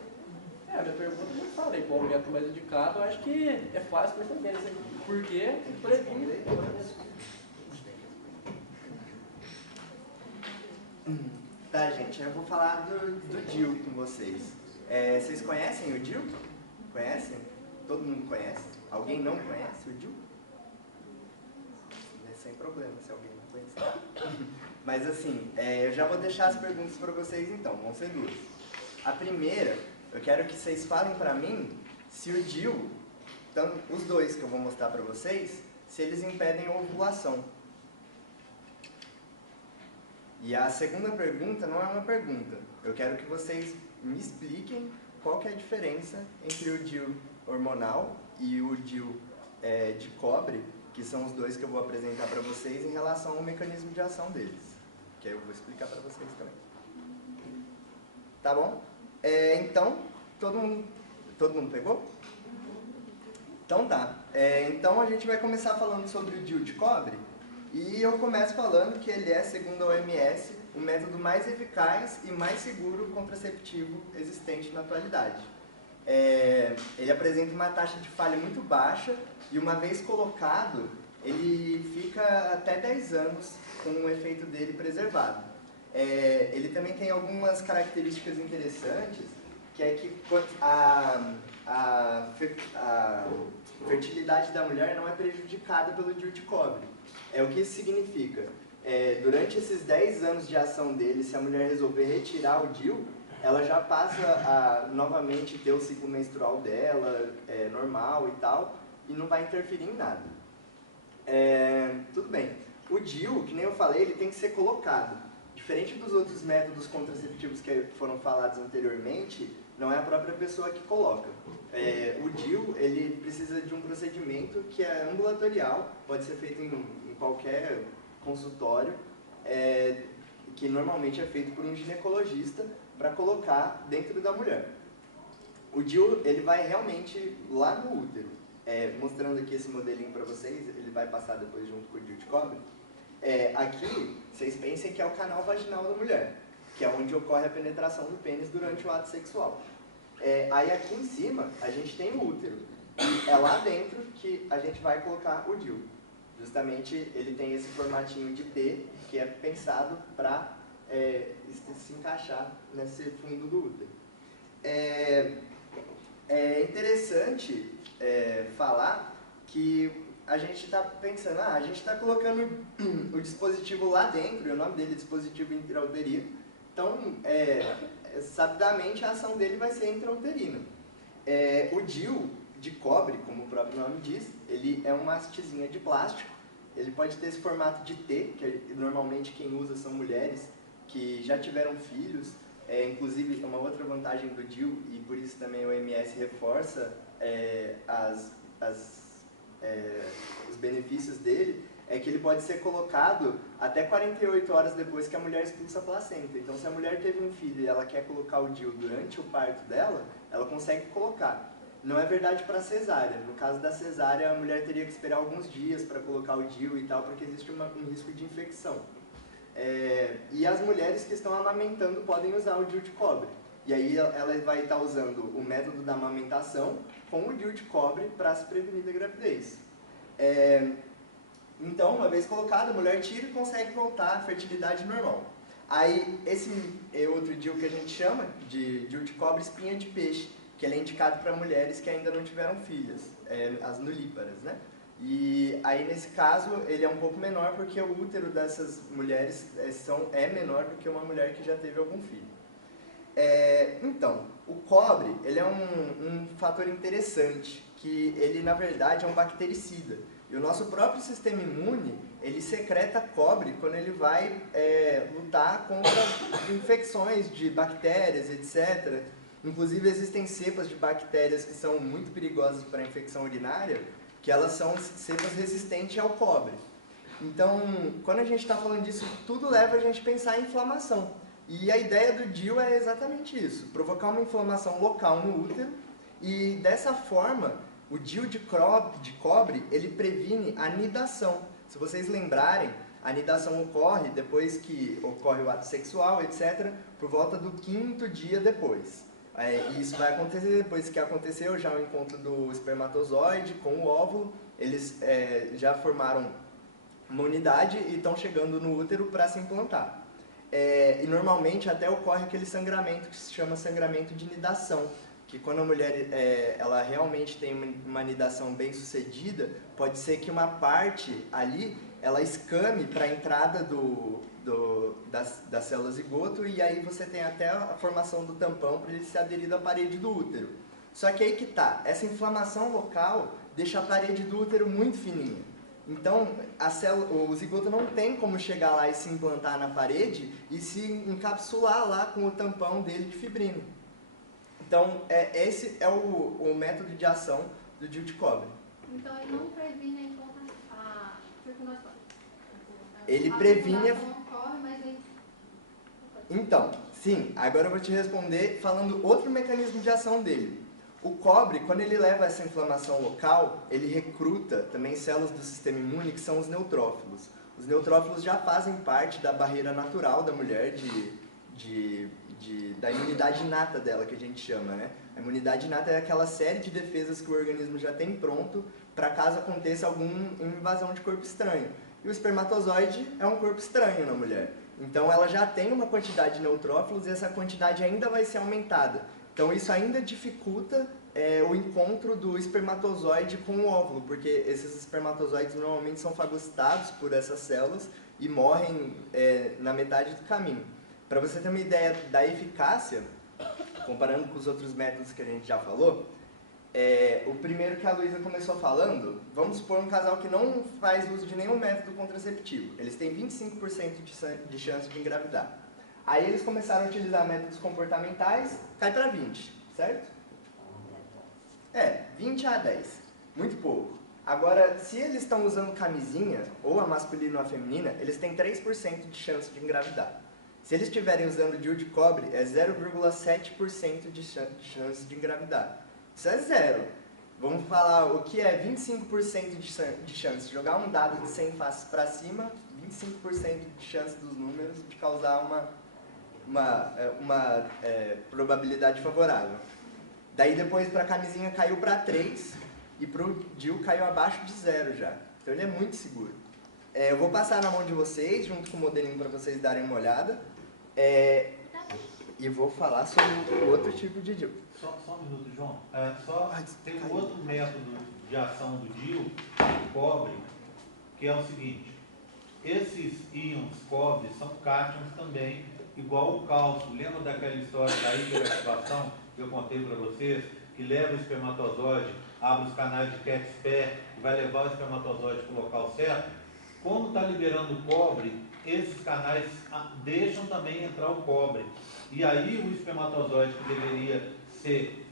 A minha pergunta, como eu falei, qual o método mais indicado, eu acho que é fácil perceber isso aqui. Porque previne. Tá, gente, eu vou falar do DIU com vocês. Vocês conhecem o DIU? Conhecem? Todo mundo conhece? Alguém não conhece o DIU? É sem problema se alguém não conhece. Mas assim, eu já vou deixar as perguntas para vocês então, vão ser duas. A primeira, eu quero que vocês falem para mim se o DIU, então, os dois que eu vou mostrar para vocês, se eles impedem a ovulação. E a segunda pergunta não é uma pergunta. Eu quero que vocês me expliquem qual que é a diferença entre o DIU hormonal e o DIU de cobre, que são os dois que eu vou apresentar para vocês em relação ao mecanismo de ação deles. Que aí eu vou explicar para vocês também. Tá bom? Então, todo mundo pegou? Então tá. Então a gente vai começar falando sobre o DIU de cobre. E eu começo falando que ele é, segundo a OMS, o método mais eficaz e mais seguro contraceptivo existente na atualidade. Ele apresenta uma taxa de falha muito baixa e, uma vez colocado, ele fica até 10 anos com o efeito dele preservado. Ele também tem algumas características interessantes, que é que a fertilidade da mulher não é prejudicada pelo DIU de cobre. O que isso significa? Durante esses 10 anos de ação dele, se a mulher resolver retirar o DIU, ela já passa a novamente ter o ciclo menstrual dela, normal e tal, e não vai interferir em nada. Tudo bem. O DIU, que nem eu falei, ele tem que ser colocado. Diferente dos outros métodos contraceptivos que foram falados anteriormente, não é a própria pessoa que coloca. O DIU, ele precisa de um procedimento que é ambulatorial, pode ser feito em qualquer consultório, que normalmente é feito por um ginecologista, para colocar dentro da mulher. O DIU, ele vai realmente lá no útero. Mostrando aqui esse modelinho para vocês, ele vai passar depois junto com o DIU de cobre. Aqui, vocês pensem que é o canal vaginal da mulher, que é onde ocorre a penetração do pênis durante o ato sexual. Aí aqui em cima, a gente tem o útero. É lá dentro que a gente vai colocar o DIU. Justamente, ele tem esse formatinho de T, que é pensado para se encaixar nesse fundo do útero. É interessante falar que a gente está pensando, a gente está colocando o dispositivo lá dentro, e o nome dele é dispositivo intrauterino, então, sabidamente, a ação dele vai ser intrauterina. O DIU de cobre, como o próprio nome diz, ele é uma hastezinha de plástico, ele pode ter esse formato de T, que normalmente quem usa são mulheres que já tiveram filhos, inclusive uma outra vantagem do DIU, e por isso também o OMS reforça os benefícios dele, é que ele pode ser colocado até 48 horas depois que a mulher expulsa a placenta. Então, se a mulher teve um filho e ela quer colocar o DIU durante o parto dela, ela consegue colocar. Não é verdade para cesárea. No caso da cesárea, a mulher teria que esperar alguns dias para colocar o DIU e tal, porque existe um risco de infecção. E as mulheres que estão amamentando podem usar o DIU de cobre. E aí ela vai estar usando o método da amamentação com o DIU de cobre para se prevenir da gravidez. Então, uma vez colocado, a mulher tira e consegue voltar à fertilidade normal. Aí, esse é outro DIU que a gente chama de DIU de cobre espinha de peixe, que ele é indicado para mulheres que ainda não tiveram filhas, as nulíparas, né? E aí, nesse caso, ele é um pouco menor porque o útero dessas mulheres é menor do que uma mulher que já teve algum filho. Então, o cobre, ele é um fator interessante, que ele, na verdade, é um bactericida. E o nosso próprio sistema imune, ele secreta cobre quando ele vai lutar contra infecções de bactérias, etc. Inclusive, existem cepas de bactérias que são muito perigosas para a infecção urinária, que elas são cepas resistentes ao cobre. Então, quando a gente está falando disso, tudo leva a gente a pensar em inflamação. E a ideia do DIU é exatamente isso, provocar uma inflamação local no útero, e dessa forma, o DIU de cobre, ele previne a nidação. Se vocês lembrarem, A anidação ocorre depois que ocorre o ato sexual, etc., por volta do 5º dia depois. E isso vai acontecer depois que aconteceu já o encontro do espermatozoide com o óvulo. Eles já formaram uma unidade e estão chegando no útero para se implantar. E normalmente até ocorre aquele sangramento que se chama sangramento de nidação, que quando a mulher ela realmente tem uma nidação bem sucedida, pode ser que uma parte ali ela escame para a entrada das células zigoto, e aí você tem até a formação do tampão para ele se aderir à parede do útero. Só que aí que tá, essa inflamação local deixa a parede do útero muito fininha. Então, o zigoto não tem como chegar lá e se implantar na parede e se encapsular lá com o tampão dele de fibrina. Então, esse é o método de ação do DIU de cobre. Então ele não previne a fecundação. Ele previne a fecundação ocorre, mas ele... Então, sim, agora eu vou te responder falando outro mecanismo de ação dele. O cobre, quando ele leva essa inflamação local, ele recruta também células do sistema imune, que são os neutrófilos. Os neutrófilos já fazem parte da barreira natural da mulher, da imunidade inata dela, que a gente chama, né? A imunidade inata é aquela série de defesas que o organismo já tem pronto para caso aconteça alguma invasão de corpo estranho. E o espermatozoide é um corpo estranho na mulher. Então ela já tem uma quantidade de neutrófilos e essa quantidade ainda vai ser aumentada. Então isso ainda dificulta o encontro do espermatozoide com o óvulo, porque esses espermatozoides normalmente são fagocitados por essas células e morrem na metade do caminho. Para você ter uma ideia da eficácia, comparando com os outros métodos que a gente já falou, o primeiro que a Luísa começou falando, vamos supor um casal que não faz uso de nenhum método contraceptivo. Eles têm 25% de chance de engravidar. Aí eles começaram a utilizar métodos comportamentais, cai para 20, certo? 20 a 10, muito pouco. Agora, se eles estão usando camisinha, ou a masculina ou a feminina, eles têm 3% de chance de engravidar. Se eles estiverem usando DIU de cobre, é 0,7% de chance de engravidar. Isso é zero. Vamos falar o que é 25% de chance. Jogar um dado de 100 faces para cima, 25% de chance dos números de causar uma probabilidade favorável. Daí depois para a camisinha caiu para 3 e para o DIU caiu abaixo de 0 já. Então ele é muito seguro. Eu vou passar na mão de vocês, junto com o modelinho para vocês darem uma olhada. E vou falar sobre o outro tipo de DIU. Só um minuto, João. Tem um outro método de ação do DIU, cobre, que é o seguinte. Esses íons cobre são cátions também, igual o cálcio. Lembra daquela história da hiperativação que eu contei para vocês? Que leva o espermatozoide, abre os canais de Keck-Sperr e vai levar o espermatozoide para o local certo. Como está liberando o cobre, esses canais deixam também entrar o cobre. E aí o espermatozoide, que deveria ser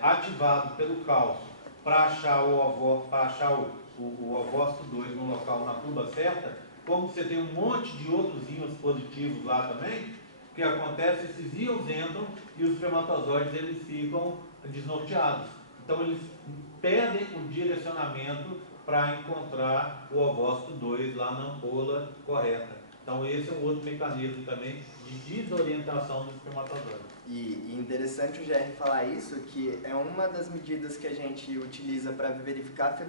ativado pelo cálcio para achar o ovócito 2 no local, na tuba certa, como você tem um monte de outros íons positivos lá também, o que acontece, esses íons entram e os espermatozoides eles ficam desnorteados. Então eles perdem o direcionamento para encontrar o ovócito 2 lá na ampola correta. Então esse é um outro mecanismo também de desorientação do espermatozoide. E interessante o GR falar isso, que é uma das medidas que a gente utiliza para verificar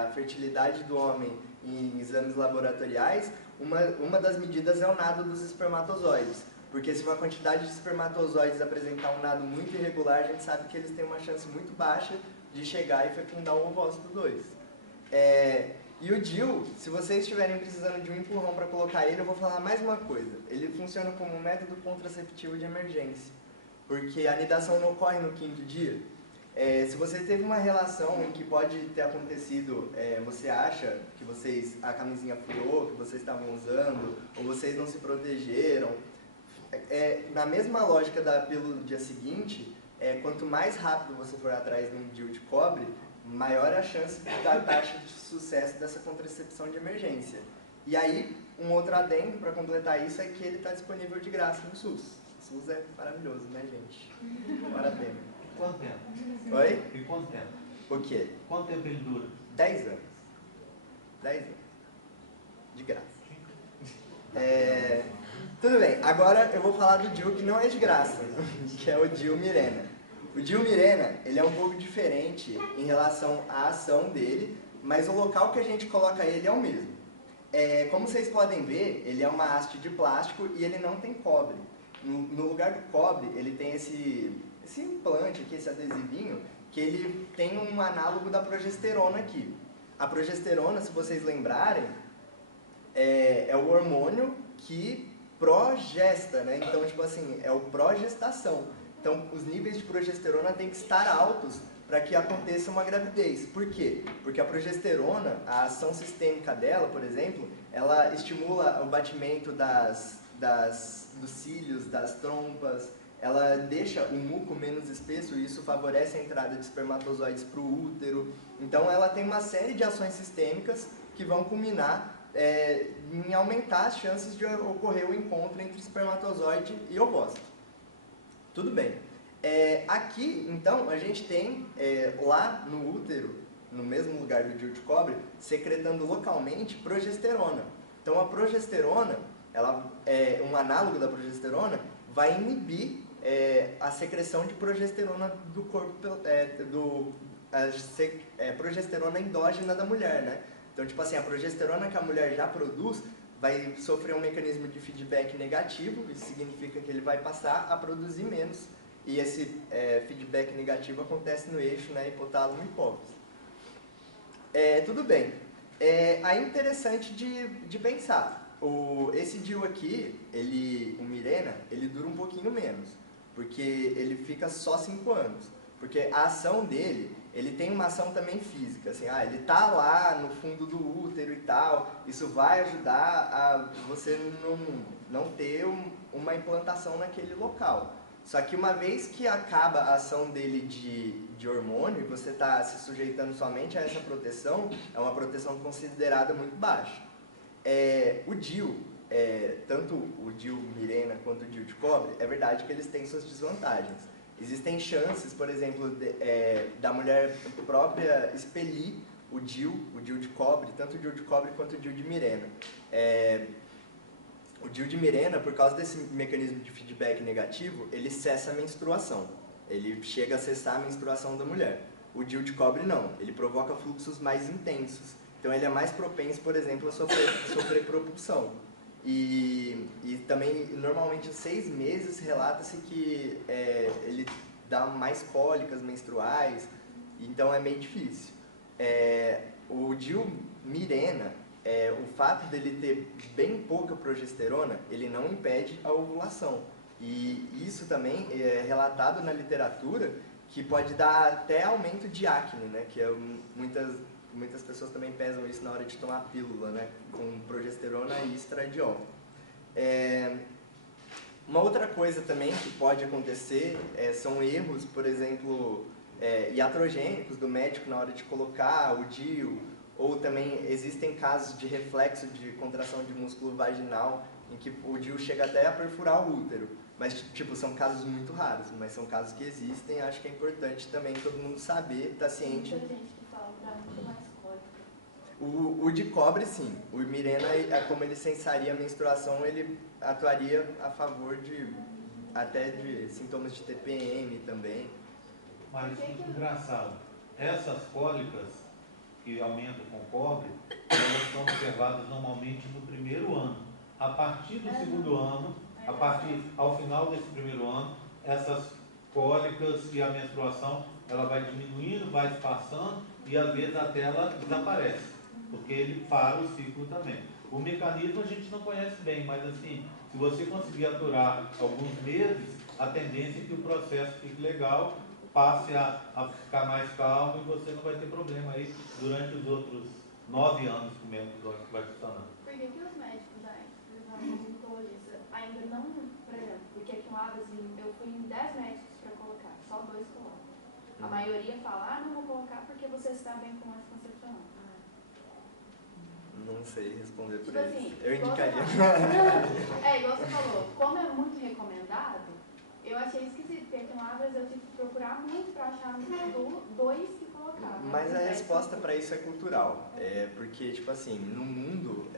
a fertilidade do homem em exames laboratoriais. Uma das medidas é o nado dos espermatozoides. Porque se uma quantidade de espermatozoides apresentar um nado muito irregular, a gente sabe que eles têm uma chance muito baixa de chegar e fecundar o ovócito 2. E o DIU, se vocês estiverem precisando de um empurrão para colocar ele, eu vou falar mais uma coisa. Ele funciona como um método contraceptivo de emergência, porque a anidação não ocorre no 5º dia. Se você teve uma relação em que pode ter acontecido, você acha que a camisinha furou, que vocês estavam usando, ou vocês não se protegeram, na mesma lógica da pílula do dia seguinte, quanto mais rápido você for atrás de um DIU de cobre, maior é a chance da taxa de sucesso dessa contracepção de emergência. E aí, um outro adendo para completar isso é que ele está disponível de graça no SUS. O SUS é maravilhoso, né, gente? Vale a pena. Quanto tempo? Oi? E quanto tempo? O quê? Quanto tempo ele dura? 10 anos. 10 anos. De graça. Tudo bem, agora eu vou falar do DIU que não é de graça, que é o DIU Mirena. O DIU Mirena, ele é um pouco diferente em relação à ação dele, mas o local que a gente coloca ele é o mesmo. Como vocês podem ver, ele é uma haste de plástico e ele não tem cobre. No lugar do cobre, ele tem esse implante aqui, esse adesivinho, que ele tem um análogo da progesterona aqui. A progesterona, se vocês lembrarem, é o hormônio que progesta, né? Então, tipo assim, é o progestação. Então, os níveis de progesterona têm que estar altos para que aconteça uma gravidez. Por quê? Porque a progesterona, a ação sistêmica dela, por exemplo, ela estimula o batimento dos cílios, das trompas, ela deixa o muco menos espesso e isso favorece a entrada de espermatozoides para o útero. Então, ela tem uma série de ações sistêmicas que vão culminar em aumentar as chances de ocorrer o encontro entre espermatozoide e ovócito. Tudo bem. Aqui, então, a gente tem lá no útero, no mesmo lugar do DIU de cobre, secretando localmente progesterona. Então, a progesterona, um análogo da progesterona, vai inibir a secreção de progesterona do corpo, progesterona endógena da mulher, né? Então, tipo assim, a progesterona que a mulher já produz vai sofrer um mecanismo de feedback negativo, isso significa que ele vai passar a produzir menos, e esse feedback negativo acontece no eixo, né, hipotálamo e hipófise. Tudo bem. Aí interessante de pensar, esse DIU aqui, o Mirena, ele dura um pouquinho menos, porque ele fica só 5 anos. Porque a ação dele, ele tem uma ação também física, assim, ele tá lá no fundo do útero e tal, isso vai ajudar a você não ter uma implantação naquele local. Só que uma vez que acaba a ação dele de hormônio e você está se sujeitando somente a essa proteção, é uma proteção considerada muito baixa. O DIU, tanto o DIU Mirena quanto o DIU de cobre, é verdade que eles têm suas desvantagens. Existem chances, por exemplo, da mulher própria expelir o DIU de cobre, tanto o DIU de cobre quanto o DIU de Mirena. O DIU de Mirena, por causa desse mecanismo de feedback negativo, ele cessa a menstruação. Ele chega a cessar a menstruação da mulher. O DIU de cobre não, ele provoca fluxos mais intensos. Então ele é mais propenso, por exemplo, a sofrer propulsão. E também, normalmente, aos 6 meses, relata-se que ele dá mais cólicas menstruais, então é meio difícil. O DIU Mirena, o fato dele ter bem pouca progesterona, ele não impede a ovulação. E isso também é relatado na literatura, que pode dar até aumento de acne, né? Que muitas pessoas também pesam isso na hora de tomar a pílula, né? Com progesterona e estradiol. Uma outra coisa também que pode acontecer são erros, por exemplo, iatrogênicos do médico na hora de colocar o DIU, ou também existem casos de reflexo de contração de músculo vaginal, em que o DIU chega até a perfurar o útero. Mas, tipo, são casos muito raros, mas são casos que existem. Acho que é importante também todo mundo saber, estar ciente. Muita gente que fala que dá muito mais cólica. O de cobre, sim. O Mirena, como ele sensaria a menstruação, ele atuaria a favor até de sintomas de TPM também. Mas, engraçado, essas cólicas que aumentam com cobre, elas são observadas normalmente no primeiro ano. A partir do segundo ano, ao final desse primeiro ano, essas cólicas e a menstruação, ela vai diminuindo, vai se passando e às vezes até ela desaparece, porque ele para o ciclo também. O mecanismo a gente não conhece bem, mas assim, se você conseguir aturar alguns meses, a tendência é que o processo fique legal, passe a ficar mais calmo e você não vai ter problema aí durante os outros 9 anos que o método vai funcionando. Por que os médicos ainda não, por exemplo, porque aqui em Lavras eu fui em 10 médicos para colocar, só 2 colocam. A maioria fala, não vou colocar porque você está bem com anticoncepcional. Não sei responder por Tipo isso. assim, Eu indicaria. igual você falou, como é muito recomendado, Eu achei esquisito, porque aqui no Abras eu tive que procurar muito para achar dois que colocavam. Mas a resposta para isso é cultural. Porque, tipo assim, no mundo,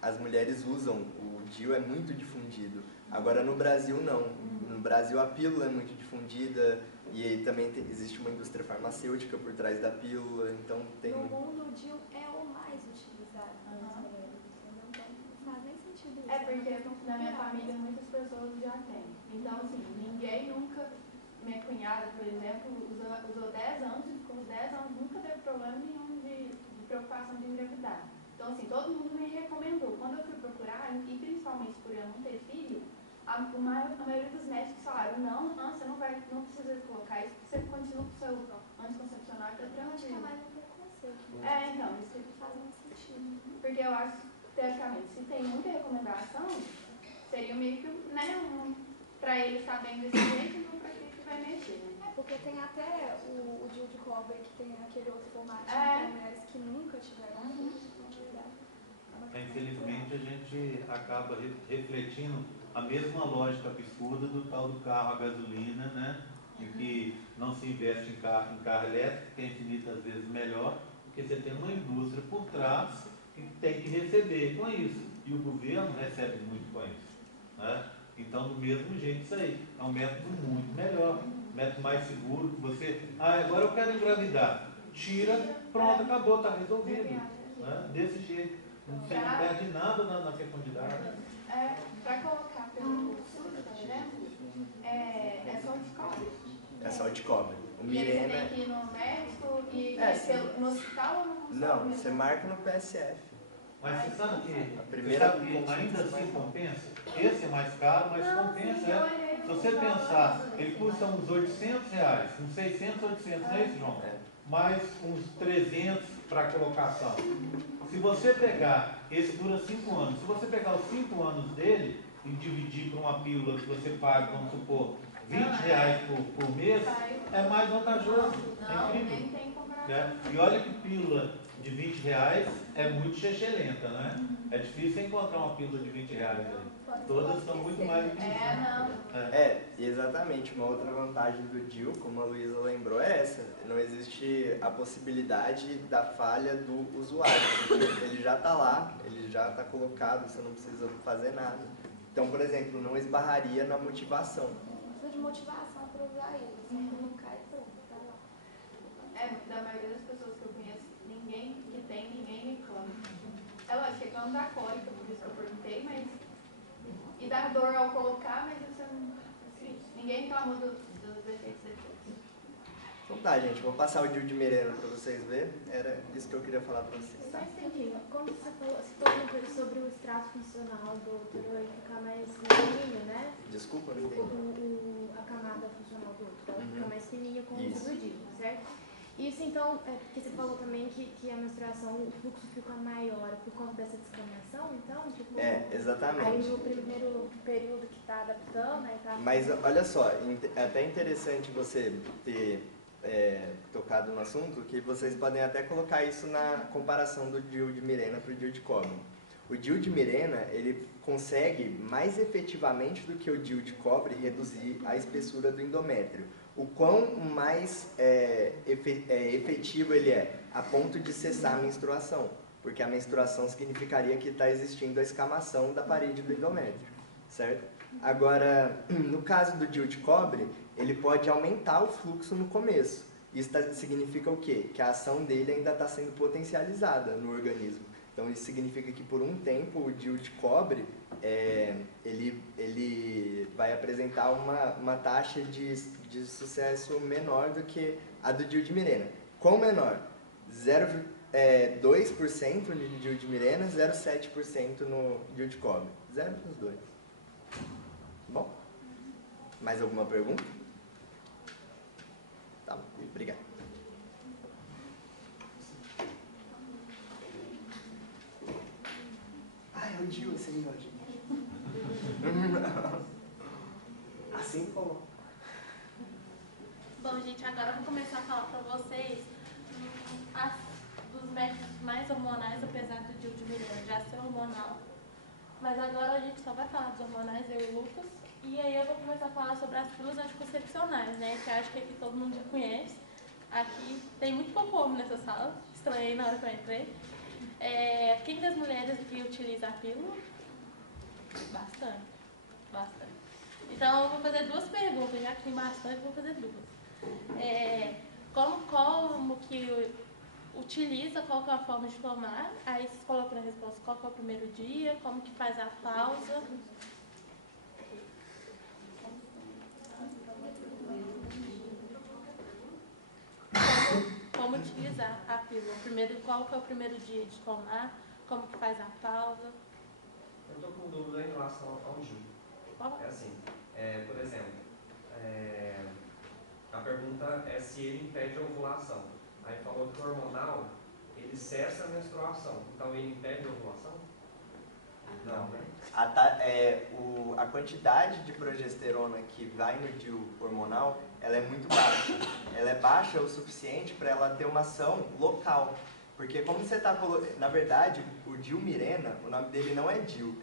as mulheres usam, o DIU é muito difundido. Agora, no Brasil, não. No Brasil, a pílula é muito difundida e aí também existe uma indústria farmacêutica por trás da pílula, então tem... No mundo, o DIU é o mais utilizado nas mulheres. Não faz nem sentido isso. É porque na minha família muitas pessoas já têm. Então, assim, ninguém nunca... Minha cunhada, por exemplo, usou 10 anos e ficou 10 anos, nunca teve problema nenhum de preocupação de engravidar. Então, assim, todo mundo me recomendou. Quando eu fui procurar, e principalmente por eu não ter filho, a maioria dos médicos falaram, não, você não precisa colocar isso, porque você continua com o seu anticoncepcional e tá Eu acho que é tranquilo. mais um preconceito. Então, isso Não faz muito sentido. porque eu acho, teoricamente, se tem muita recomendação, seria meio que, né, pra ele estar bem desse jeito, não pra que vai mexer, né? Porque tem até o DIU de cobre que tem aquele outro formato para mulheres que nunca tiveram filhos, então, na verdade. Infelizmente, a gente acaba refletindo a mesma lógica absurda do tal do carro a gasolina, né? Em que não se investe em carro elétrico, que é infinitas vezes melhor, porque você tem uma indústria por trás que tem que receber com isso. E o governo recebe muito com isso, né? Então, do mesmo jeito, isso aí é um método muito melhor, um método mais seguro, que você... agora eu quero engravidar. Tira, pronto, acabou, está resolvido. Né? Desse jeito. Você não perde nada na fecundidade. Para colocar pelo SUS, por exemplo, é só de cobre. É só de cobre. O E aí você Mirena... tem que ir no médico e no hospital ou no consultório? Não, você marca no PSF. Mas você sabe que, A primeira ainda assim compensa? Esse é mais caro, mas compensa. Se você pensar, ele custa uns R$800, uns 600, 800, não é isso, João? Mais uns 300 para colocação. Se você pegar, esse dura 5 anos, se você pegar os 5 anos dele e dividir por uma pílula que você paga, vamos supor, R$20 por mês, é mais vantajoso. É incrível. Né? E olha que pílula de R$20 é muito xexelenta, né? É difícil encontrar uma pílula de R$20 aí. Todas são muito mais do que isso. Exatamente. Uma outra vantagem do DIU, como a Luísa lembrou, é essa. Não existe a possibilidade da falha do usuário. Ele já está lá, ele já está colocado, você não precisa fazer nada. Então, por exemplo, não esbarraria na motivação. Precisa de motivação para usar ele, senão não cai pronto, tá lá. Da maioria das pessoas que eu conheço, ninguém reclama. É lógico, reclama da cólica, por isso que eu perguntei, mas... E dá dor ao colocar, mas isso assim, ninguém reclamou dos efeitos depois. Então tá, gente, vou passar o DIU de Mirena para vocês verem. Era isso que eu queria falar para vocês. Eu só entendi. Quando você citou uma coisa sobre o extrato funcional do útero e ficar mais fininho, né? Desculpa, não entendi. A camada funcional do útero, ela fica mais fininha com o Isso. uso do DIU, certo? Isso então, porque você falou também que a menstruação, o fluxo fica maior por conta dessa descamação, então? Tipo, exatamente. Aí no primeiro período que está adaptando, aí tá... Mas olha só, é até interessante você ter tocado no assunto, que vocês podem até colocar isso na comparação do DIU de Mirena para o DIU de cobre. O DIU de Mirena, ele consegue mais efetivamente do que o DIU de cobre reduzir a espessura do endométrio. O quão mais efetivo ele é, a ponto de cessar a menstruação, porque a menstruação significaria que está existindo a escamação da parede do endométrio, certo? Agora, no caso do DIU de cobre, ele pode aumentar o fluxo no começo. Isso significa o quê? Que a ação dele ainda está sendo potencializada no organismo. Então, isso significa que por um tempo o DIU de cobre, ele vai apresentar uma taxa de sucesso menor do que a do DIU de Mirena. Qual menor? 2% no DIU de Mirena, 0,7% no DIU de cobre. 0 para os dois. Bom, mais alguma pergunta? Tá, obrigado. Eu digo assim, ó, gente. Assim falou. Bom, gente, agora eu vou começar a falar para vocês dos métodos mais hormonais, apesar do DIU de Mirena já ser hormonal. Mas agora a gente só vai falar dos hormonais, eu e o Lucas. E aí eu vou começar a falar sobre as pílulas anticoncepcionais, né? Que eu acho que aqui todo mundo já conhece. Aqui tem muito pouco homem nessa sala. Estranhei na hora que eu entrei. Quem das mulheres aqui utiliza a pílula? Bastante. Bastante. Então eu vou fazer duas perguntas, já que tem bastante, eu vou fazer duas. Como que utiliza, qual que é a forma de tomar? Aí vocês colocam na resposta qual que é o primeiro dia, como que faz a pausa. Como utilizar a pílula? Primeiro, qual que é o primeiro dia de tomar? Como que faz a pausa? Eu estou com dúvida em relação ao DIU. É assim, por exemplo, a pergunta é se ele impede a ovulação. Aí falou que o hormonal, ele cessa a menstruação. Então ele impede a ovulação? Não, né? A quantidade de progesterona que vai no DIU hormonal, ela é muito baixa. Ela é baixa o suficiente para ela ter uma ação local. Porque como você está colocando... Na verdade, o DIU Mirena, o nome dele não é DIU,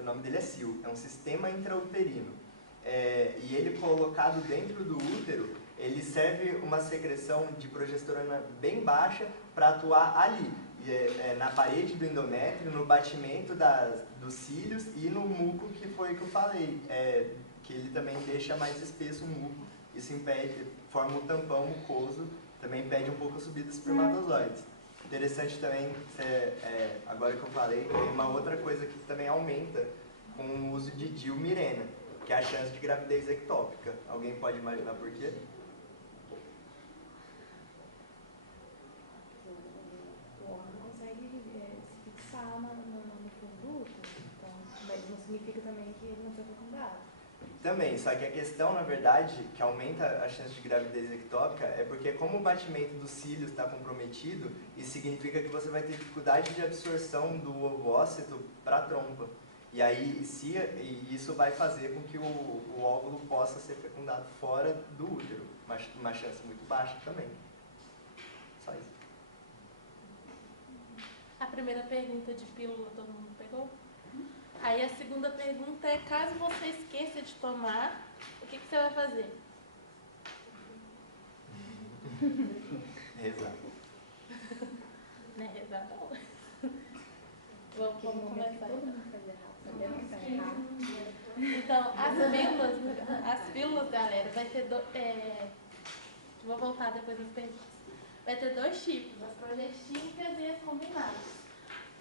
o nome dele é SIL, é um sistema intrauterino. E ele colocado dentro do útero, ele serve uma secreção de progesterona bem baixa para atuar ali. Na parede do endométrio, no batimento dos cílios e no muco, que foi o que eu falei, que ele também deixa mais espesso o muco. Isso impede, forma um tampão mucoso, também impede um pouco a subida dos espermatozoides. Interessante também, agora que eu falei, tem uma outra coisa que também aumenta com o uso de DIU Mirena, que é a chance de gravidez ectópica. Alguém pode imaginar por quê? Significa também que ele não foi fecundado. Também, só que a questão, na verdade, que aumenta a chance de gravidez ectópica é porque como o batimento dos cílios está comprometido, isso significa que você vai ter dificuldade de absorção do ovócito para a trompa. E aí isso vai fazer com que o óvulo possa ser fecundado fora do útero. Uma chance muito baixa também. Só isso. A primeira pergunta de pílula todo mundo pegou? Aí a segunda pergunta é, caso você esqueça de tomar, o que você vai fazer? Rezar. Não é rezar, não. Vamos começar. Então, as pílulas, galera, vai ter... vou voltar depois das perguntas. Vai ter dois tipos, as progestínicas e as combinadas.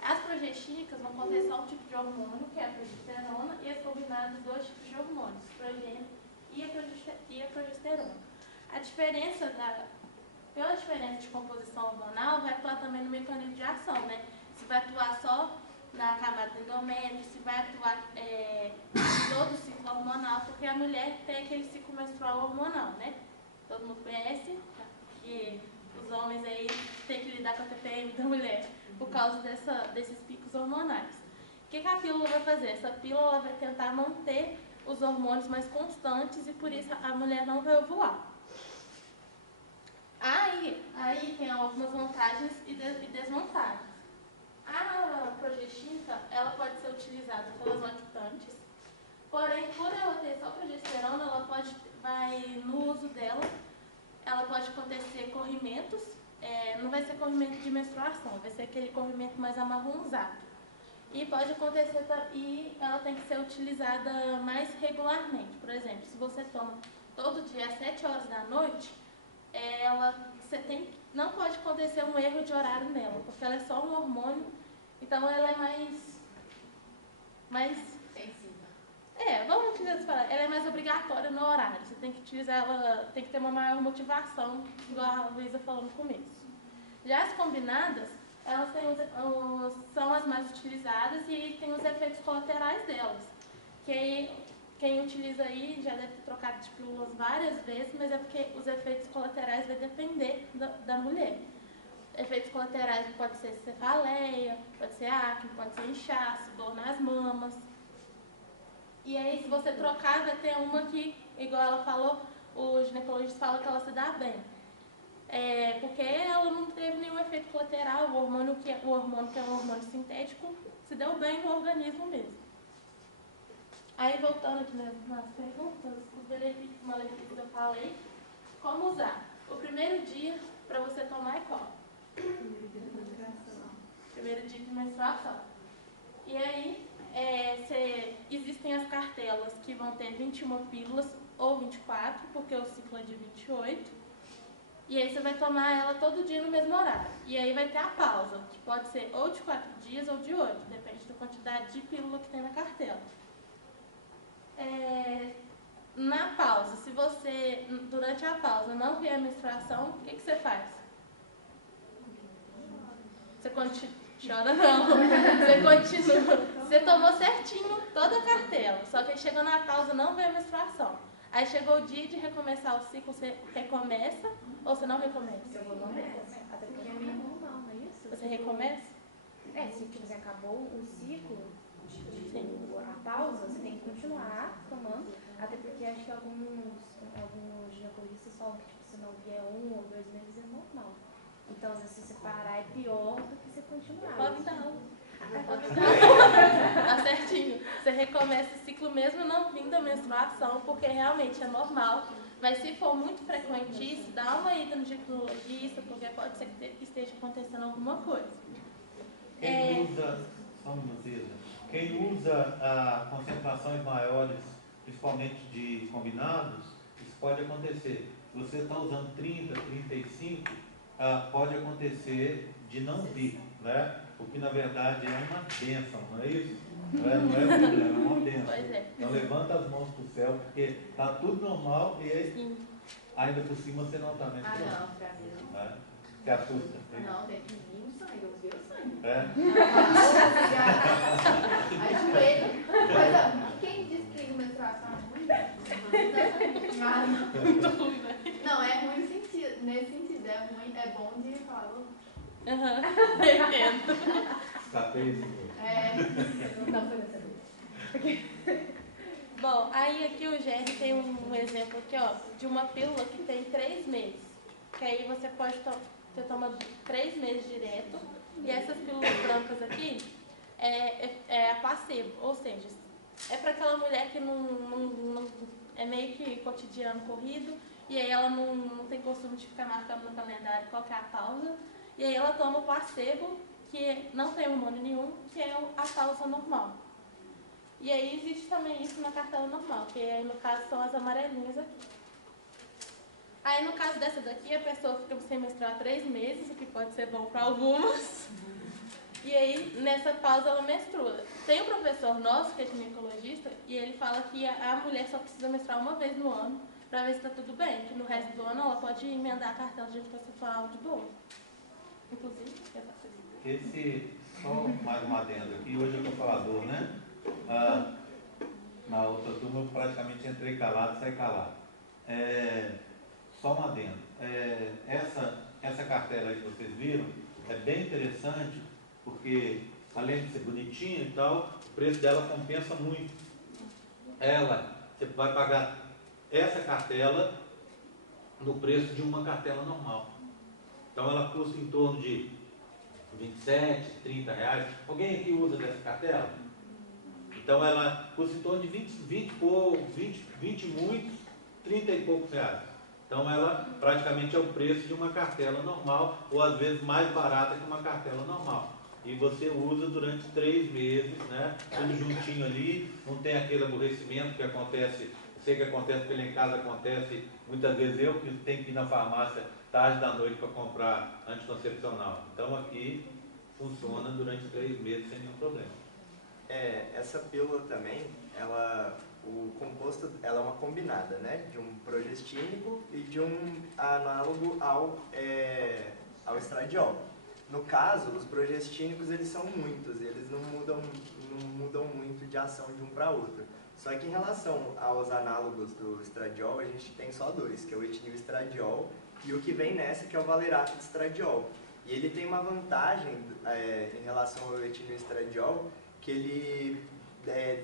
As progestínicas vão conter só um tipo de hormônio, que é a progesterona, e as combinadas, dois tipos de hormônios, estrogênio e a progesterona. Pela diferença de composição hormonal, vai atuar também no mecanismo de ação, né? Se vai atuar só na camada do endométrio, se vai atuar em todo o ciclo hormonal, porque a mulher tem aquele ciclo menstrual hormonal, né? Todo mundo conhece, que os homens aí têm que lidar com a TPM da mulher por causa desses picos hormonais. O que a pílula vai fazer? Essa pílula vai tentar manter os hormônios mais constantes e por isso a mulher não vai ovular. Aí tem algumas vantagens e desvantagens. A progestínica, ela pode ser utilizada pelas lactantes, porém, por ela ter só progesterona, no uso dela, ela pode acontecer corrimentos, não vai ser corrimento de menstruação, vai ser aquele corrimento mais amarronzado. E pode acontecer, e ela tem que ser utilizada mais regularmente. Por exemplo, se você toma todo dia às 7 horas da noite, não pode acontecer um erro de horário nela, porque ela é só um hormônio, então ela é mais sensível. Vamos falar, ela é mais obrigatória no horário, você tem que utilizar ela, tem que ter uma maior motivação, igual a Luísa falou no começo. Já as combinadas, elas são as mais utilizadas e tem os efeitos colaterais delas, que quem utiliza aí já deve ter trocado de pílulas várias vezes, mas é porque os efeitos colaterais vai depender da mulher. Efeitos colaterais pode ser cefaleia, pode ser acne, pode ser inchaço, dor nas mamas. E aí, se você trocar, vai ter uma que, igual ela falou, o ginecologista fala que ela se dá bem. Porque ela não teve nenhum efeito colateral, o hormônio que é um hormônio sintético, se deu bem no organismo mesmo. Aí, voltando aqui nas perguntas, os benefícios e malefícios eu falei. Como usar? O primeiro dia para você tomar é qual? Primeiro dia de menstruação. E aí, existem as cartelas que vão ter 21 pílulas ou 24, porque o ciclo é de 28. E aí você vai tomar ela todo dia no mesmo horário. E aí vai ter a pausa, que pode ser ou de 4 dias ou de 8, depende da quantidade de pílula que tem na cartela. Na pausa, se você, durante a pausa, não vier a menstruação, o que você faz? Você chora não. Você continua. Você tomou certinho toda a cartela, só que aí chegou na pausa, não veio a menstruação. Aí chegou o dia de recomeçar o ciclo, você recomeça ou você não recomeça? Eu vou recomeçar. Até porque é meio normal, não é isso? Você recomeça? Se você acabou o ciclo, a pausa, você tem que continuar tomando. Até porque acho que alguns ginecologistas falam que se não vier 1 ou 2 meses é normal. Então, às vezes, se você parar é pior do que você continuar. Pode dar aula. Tá certinho. Você recomeça o ciclo mesmo não vindo a menstruação, porque realmente é normal. Mas se for muito frequente isso, dá uma ida no ginecologista, porque pode ser que esteja acontecendo alguma coisa. Quem usa concentrações maiores, principalmente de combinados, isso pode acontecer. Se você está usando 30, 35, pode acontecer de não vir, né? O que na verdade é uma bênção, não é isso? Não é problema, é uma bênção. Pois é. Então levanta as mãos para o céu, porque está tudo normal e aí, ainda por cima você não está menstruando. Ah, não, pra mim não. Né? Se assusta. Hein? Não, tem que vir o sangue, eu vi o sangue. Ajoelho. Mas quem disse que menstruação é ruim? Não, é ruim nesse sentido, é ruim, é bom de falar. Entendo. Escapei. Não foi dessa vez. Bom, aí aqui o GR tem um exemplo aqui, ó, de uma pílula que tem 3 meses. Que aí você pode você toma 3 meses direto. E essas pílulas brancas aqui é a placebo, ou seja, é para aquela mulher que não é meio que cotidiano corrido, e aí ela não tem costume de ficar marcando no calendário qual que é a pausa, e aí ela toma o placebo, que não tem hormônio nenhum, que é a pausa normal. E aí existe também isso na cartela normal, que aí no caso são as amarelinhas aqui. Aí no caso dessa daqui, a pessoa fica sem menstruar 3 meses, o que pode ser bom para algumas. E aí, nessa pausa, ela menstrua. Tem um professor nosso, que é ginecologista, e ele fala que a mulher só precisa menstruar uma vez no ano, para ver se está tudo bem, que no resto do ano ela pode emendar a cartela de anticoncepcional de boa. Inclusive, só mais uma adenda aqui, hoje eu estou falador, né? Na outra turma eu praticamente entrei calado, saí calado. Só uma adenda. Essa cartela aí que vocês viram é bem interessante, porque além de ser bonitinha e tal, o preço dela compensa muito. Você vai pagar essa cartela no preço de uma cartela normal. Então ela custa em torno de 27, 30 reais. Alguém aqui usa dessa cartela? Então ela custa em torno de 20 e muitos, 30 e poucos reais. Então ela praticamente é o preço de uma cartela normal, ou às vezes mais barata que uma cartela normal. E você usa durante 3 meses, né? Tudo juntinho ali, não tem aquele aborrecimento que acontece, sei que acontece porque lá em casa acontece, muitas vezes eu que tenho que ir na farmácia tarde da noite para comprar anticoncepcional. Então aqui funciona durante 3 meses sem nenhum problema. Essa pílula também, o composto, ela é uma combinada, né? De um progestínico e de um análogo ao estradiol. No caso, os progestínicos, eles são muitos, eles não mudam muito de ação de um para outro. Só que em relação aos análogos do estradiol, a gente tem só 2, que é o etinil estradiol e o que vem nessa, que é o valerato de estradiol. E ele tem uma vantagem em relação ao etinil estradiol, que ele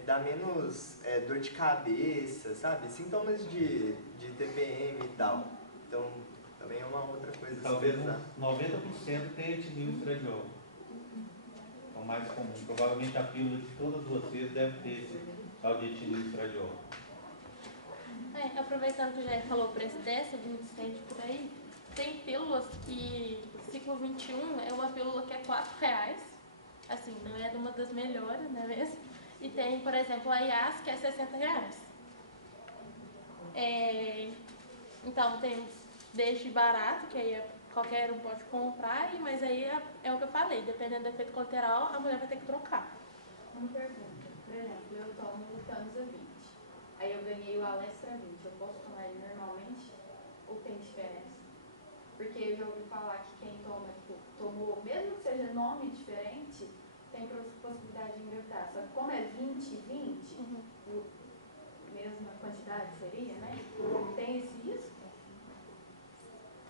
dá menos dor de cabeça, sabe? Sintomas de TPM e tal. Então, também é uma outra coisa. Talvez uns 90% tem etinil estradiol. É o mais comum. Provavelmente a pílula de todas vocês deve ter Claudete e Estradiol. Aproveitando que o Jair falou o preço dessa, 26 por aí, tem pílulas que ciclo 21 é uma pílula que é R$4, assim, não é uma das melhores, não é mesmo? E tem, por exemplo, a IAS que é R$60. Então temos desde barato, que aí qualquer um pode comprar, mas aí é o que eu falei, dependendo do efeito colateral, a mulher vai ter que trocar. Uma pergunta, por exemplo, eu tomo o Lutanza 20, aí eu ganhei o Alestra 20, eu posso tomar ele normalmente ou tem diferença? Porque eu já ouvi falar que quem toma, tipo, tomou, mesmo que seja nome diferente, tem possibilidade de engravidar. Só que como é 20, mesma quantidade seria, né? Tem esse risco?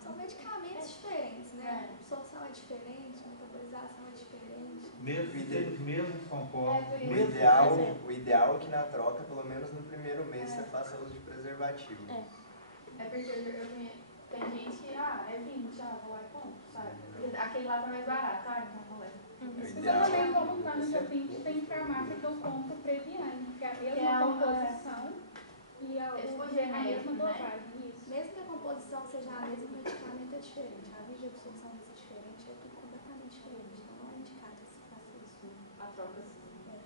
São medicamentos diferentes, né? A absorção é diferente, a metabolização é diferente. Mesmo, mesmos compostos. O ideal é que na troca, pelo menos no primeiro mês, você faça uso de preservativo. É porque tem gente que, é 20, vou lá e compro, sabe? Aquele lá tá mais barato, então vou lá. Eu também vou lutando dia 20, tem farmácia que eu compro Previane, que é a mesma composição e a mesma dosagem. Isso. Mesmo que a composição seja a mesma, o medicamento é diferente. A via de absorção vai ser diferente, é tudo completamente diferente. Então não é indicado se faça isso. A troca sim.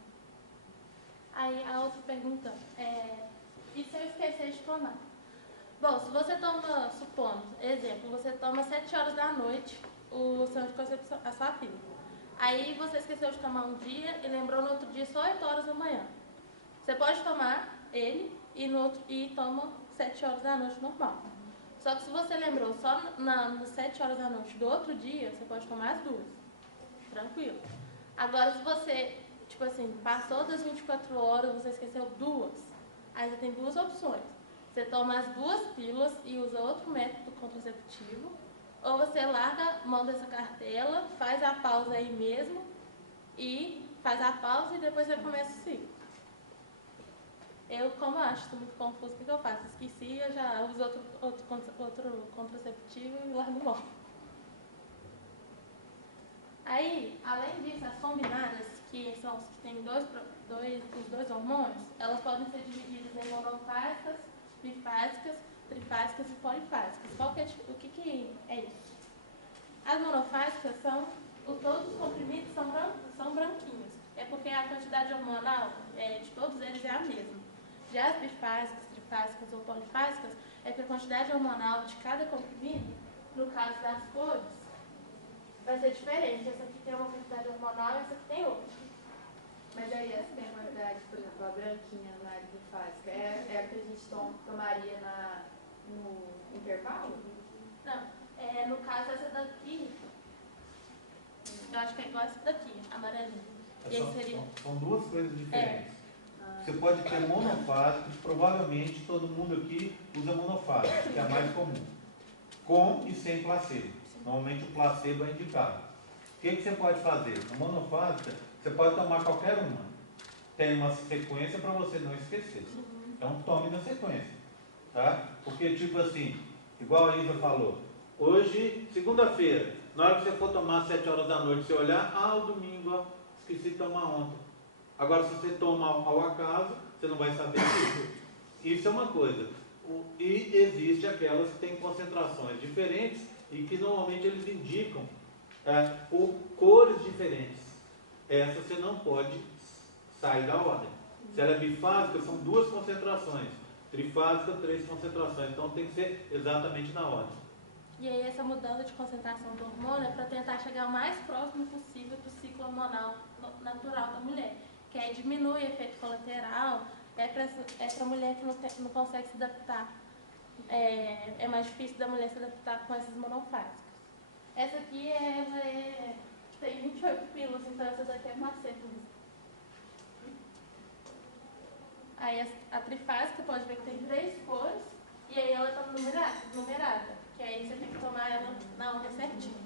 Aí a outra pergunta e se eu esquecer de tomar? Bom, se você toma, supondo, exemplo, você toma às 7 horas da noite o seu anticoncepção, a sua pílula. Aí você esqueceu de tomar um dia e lembrou no outro dia só 8 horas da manhã. Você pode tomar ele e toma 7 horas da noite normal. Só que se você lembrou só nas 7 horas da noite do outro dia, você pode tomar as duas. Tranquilo. Agora, se você, tipo assim, passou das 24 horas, você esqueceu duas, aí você tem duas opções. Você toma as duas pílulas e usa outro método contraceptivo, ou você larga a mão dessa cartela, faz a pausa aí mesmo, e faz a pausa e depois você começa o ciclo. Eu, como acho isso muito confuso, o que eu faço? Esqueci, eu já uso outro contraceptivo e largo mão. Aí, além disso, as combinadas, que são as que têm os dois hormônios, elas podem ser divididas em monofásicas, bifásicas, trifásicas e polifásicas. O que é isso? As monofásicas todos os comprimidos são branquinhos. É porque a quantidade hormonal de todos eles é a mesma. Já as bifásicas, trifásicas ou polifásicas, é que a quantidade hormonal de cada comprimido, no caso das cores, vai ser diferente. Essa aqui tem uma quantidade hormonal e essa aqui tem outra. Mas aí essa tem uma quantidade, por exemplo, a branquinha na bifásica, é a que a gente tomaria no intervalo? Não, no caso essa daqui, eu acho que é igual essa daqui, amarelinha. E aí seria... São duas coisas diferentes. Você pode ter monofásicos, provavelmente todo mundo aqui usa monofásicos, que é a mais comum. Com e sem placebo. Normalmente o placebo é indicado. O que você pode fazer? A monofásica, você pode tomar qualquer uma. Tem uma sequência para você não esquecer. Então tome na sequência. Tá? Porque tipo assim, igual a Isa falou, hoje, segunda-feira, na hora que você for tomar às 7 horas da noite, você olhar, o domingo, esqueci de tomar ontem. Agora, se você toma ao acaso, você não vai saber disso. Isso é uma coisa. E existe aquelas que têm concentrações diferentes e que normalmente eles indicam cores diferentes. Essa você não pode sair da ordem. Se ela é bifásica, são 2 concentrações. Trifásica, 3 concentrações. Então tem que ser exatamente na ordem. E aí essa mudança de concentração do hormônio é para tentar chegar o mais próximo possível do ciclo hormonal natural da mulher. Que aí diminui o efeito colateral, é para a mulher que não consegue se adaptar. É mais difícil da mulher se adaptar com essas monofásicas. Essa aqui tem 28 pílulas, então essa daqui é maceta. Aí a trifásica pode ver que tem 3 cores, e aí ela está numerada, que aí você tem que tomar ela na ordem certinha.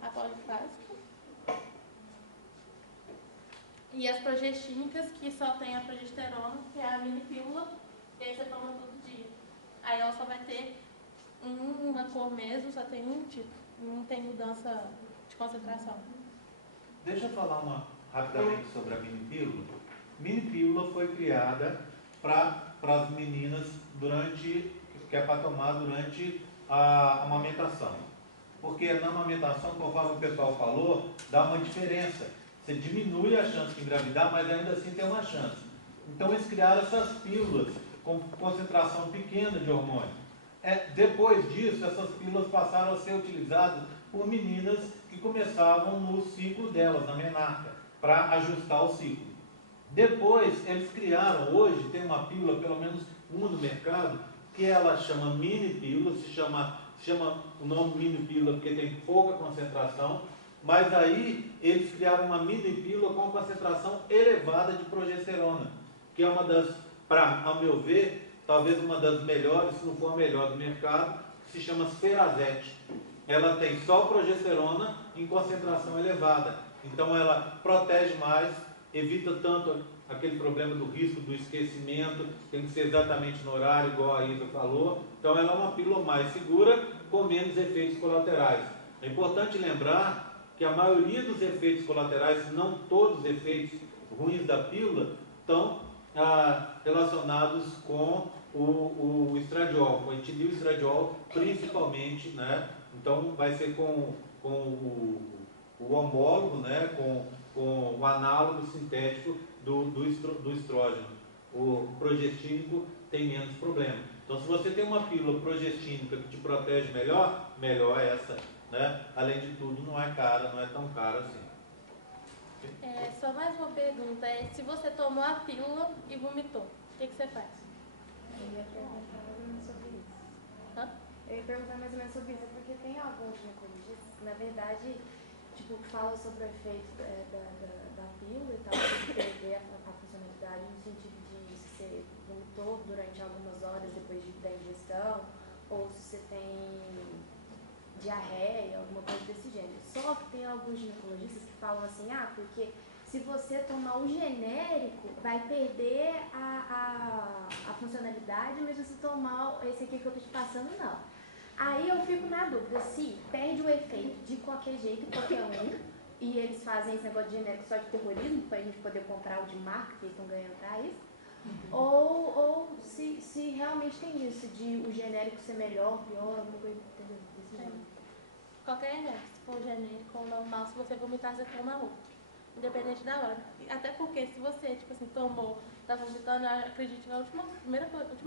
A polifásica. E as progestínicas, que só tem a progesterona, que é a mini pílula, e aí você toma todo dia. Aí ela só vai ter uma cor mesmo, só tem um tipo, não tem mudança de concentração. Deixa eu falar rapidamente sobre a mini pílula. Mini pílula foi criada para as meninas que é para tomar durante a amamentação. Porque na amamentação, conforme o pessoal falou, dá uma diferença. Você diminui a chance de engravidar, mas ainda assim tem uma chance. Então eles criaram essas pílulas com concentração pequena de hormônio. Depois disso, essas pílulas passaram a ser utilizadas por meninas que começavam no ciclo delas, na menarca, para ajustar o ciclo. Depois, eles criaram, hoje tem uma pílula, pelo menos uma no mercado, que ela chama mini pílula, se chama o nome mini pílula porque tem pouca concentração, mas aí eles criaram uma mini pílula com concentração elevada de progesterona, que é uma das, ao meu ver, talvez uma das melhores, se não for a melhor do mercado, que se chama Cerazete. Ela tem só progesterona em concentração elevada, então ela protege mais, evita tanto aquele problema do risco do esquecimento, tem que ser exatamente no horário, igual a Isa falou. Então ela é uma pílula mais segura, com menos efeitos colaterais. É importante lembrar que a maioria dos efeitos colaterais, se não todos os efeitos ruins da pílula, estão relacionados com o estradiol, com o etilil estradiol principalmente, né? Então vai ser com o homólogo, né? com o análogo sintético do estrógeno. O progestínico tem menos problema. Então, se você tem uma pílula progestínica que te protege melhor, melhor essa, né? Além de tudo, não é cara, não é tão cara assim. Só mais uma pergunta, se você tomou a pílula e vomitou, o que você faz? Eu ia perguntar mais ou menos sobre isso. Hã? Eu ia perguntar mais ou menos sobre isso, porque tem alguns ginecologistas que, na verdade, falam sobre o efeito da pílula e tal, de perder a funcionalidade no sentido de se você vomitou durante algumas horas depois da ingestão, ou se você tem diarreia, alguma coisa desse gênero. Só que tem alguns ginecologistas que falam assim, porque se você tomar o genérico, vai perder a funcionalidade, mas se você tomar esse aqui que eu tô te passando, não. Aí eu fico na dúvida se perde o efeito de qualquer jeito, qualquer um, e eles fazem esse negócio de genérico só de terrorismo, para a gente poder comprar o de marca, que eles estão ganhando pra isso, ou se realmente tem isso, de o genérico ser melhor, pior, alguma coisa desse jeito. Qualquer genérico, se for genérico ou normal, se você vomitar, você toma outro. Independente da hora. Até porque se você, tomou, tá vomitando, eu acredito que a última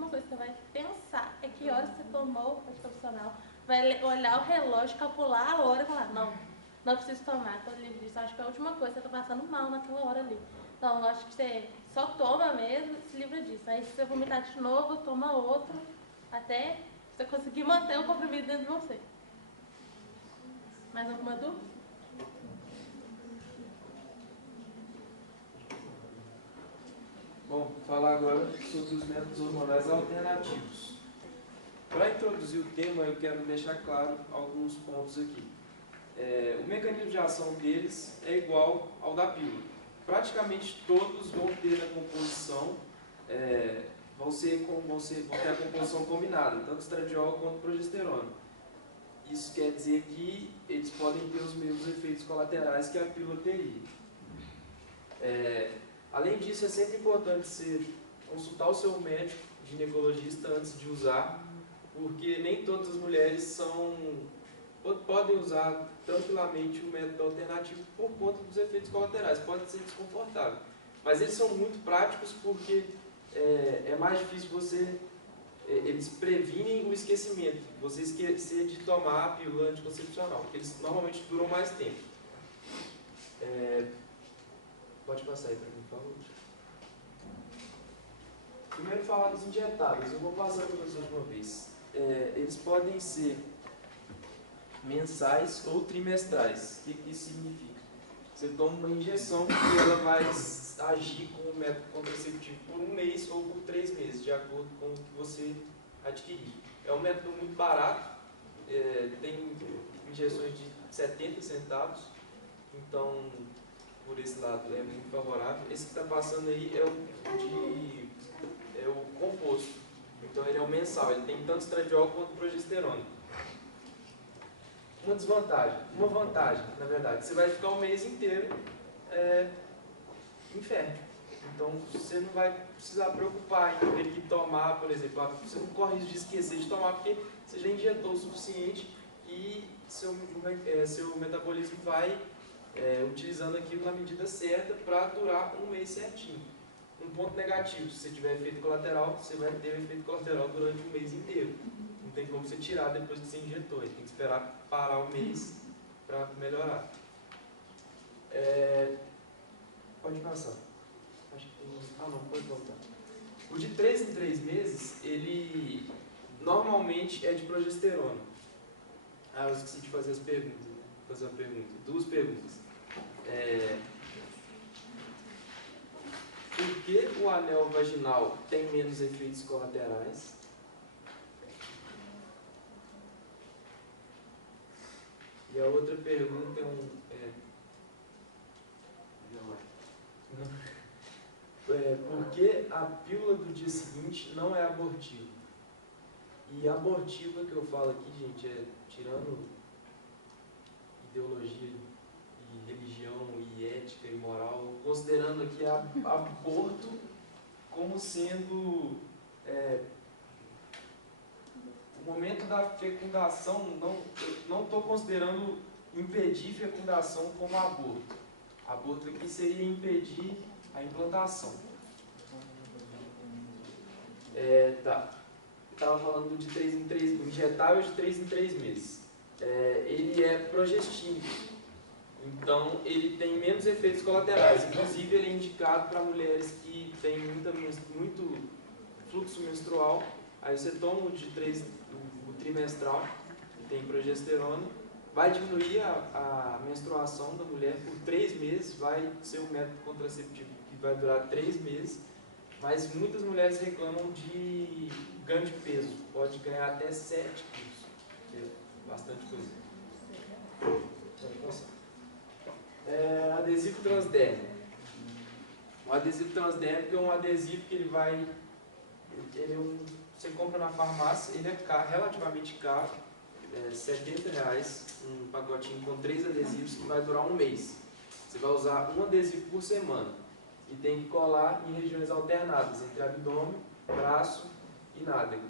coisa que você vai pensar é que horas você tomou o anticoncepcional. Vai olhar o relógio, calcular a hora e falar, não preciso tomar, tô livre disso. Acho que é a última coisa, você tá passando mal naquela hora ali. Então, eu acho que você só toma mesmo e se livra disso. Aí se você vomitar de novo, toma outro, até você conseguir manter o comprimido dentro de você. Mais alguma dúvida? Bom, vou falar agora sobre os métodos hormonais alternativos. Para introduzir o tema, eu quero deixar claro alguns pontos aqui. O mecanismo de ação deles é igual ao da pílula. Praticamente todos vão ter a composição, vão ter a composição combinada, tanto estradiol quanto progesterona. Isso quer dizer que eles podem ter os mesmos efeitos colaterais que a pílula teria. Além disso, é sempre importante você consultar o seu médico ginecologista antes de usar, porque nem todas as mulheres podem usar tranquilamente o método alternativo por conta dos efeitos colaterais. Pode ser desconfortável, mas eles são muito práticos porque é mais difícil eles previnem o esquecimento, você esquecer de tomar a pílula anticoncepcional, porque eles normalmente duram mais tempo. Pode passar aí para mim, por favor. Primeiro falar dos injetáveis, eu vou passar para vocês de uma vez. Eles podem ser mensais ou trimestrais. O que isso significa? Você toma uma injeção que ela vai agir com o método contraceptivo por 1 mês ou por 3 meses, de acordo com o que você adquirir. É um método muito barato, tem injeções de 70 centavos, então por esse lado é muito favorável. Esse que está passando aí é o composto, então ele é o mensal, ele tem tanto estradiol quanto progesterona. Uma vantagem, na verdade, você vai ficar o mês inteiro infértil. Então você não vai precisar preocupar em ter que tomar, por exemplo, você não corre risco de esquecer de tomar porque você já injetou o suficiente e seu metabolismo vai utilizando aquilo na medida certa para durar um mês certinho. Um ponto negativo, se você tiver efeito colateral, você vai ter o efeito colateral durante o mês inteiro. Não tem como você tirar depois que você injetou, tem que esperar parar o mês para melhorar. Pode passar. Acho que tem... Ah, não, pode voltar. O de 3 em 3 meses, ele normalmente é de progesterona. Eu esqueci de fazer as perguntas. Né? Fazer uma pergunta. 2 perguntas. Por que o anel vaginal tem menos efeitos colaterais? E a outra pergunta por que a pílula do dia seguinte não é abortiva? E abortiva que eu falo aqui, gente, tirando ideologia e religião e ética e moral, considerando aqui aborto como sendo o momento da fecundação, não estou considerando impedir fecundação como aborto. Aborto aqui seria impedir a implantação. Estava falando de 3 em 3, injetável de 3 em 3 meses. Ele é progestínico, então ele tem menos efeitos colaterais. Inclusive ele é indicado para mulheres que têm muito fluxo menstrual. Aí você toma o de 3, o trimestral, que tem progesterona, vai diminuir a menstruação da mulher por 3 meses, vai ser um método contraceptivo que vai durar 3 meses, mas muitas mulheres reclamam de ganho de peso, pode ganhar até 7 quilos, que é bastante coisa. Adesivo transdérmico. O adesivo transdérmico é um adesivo que você compra na farmácia, ele é caro, relativamente caro, R$70, um pacotinho com 3 adesivos que vai durar um mês. Você vai usar um adesivo por semana e tem que colar em regiões alternadas, entre abdômen, braço e nádega.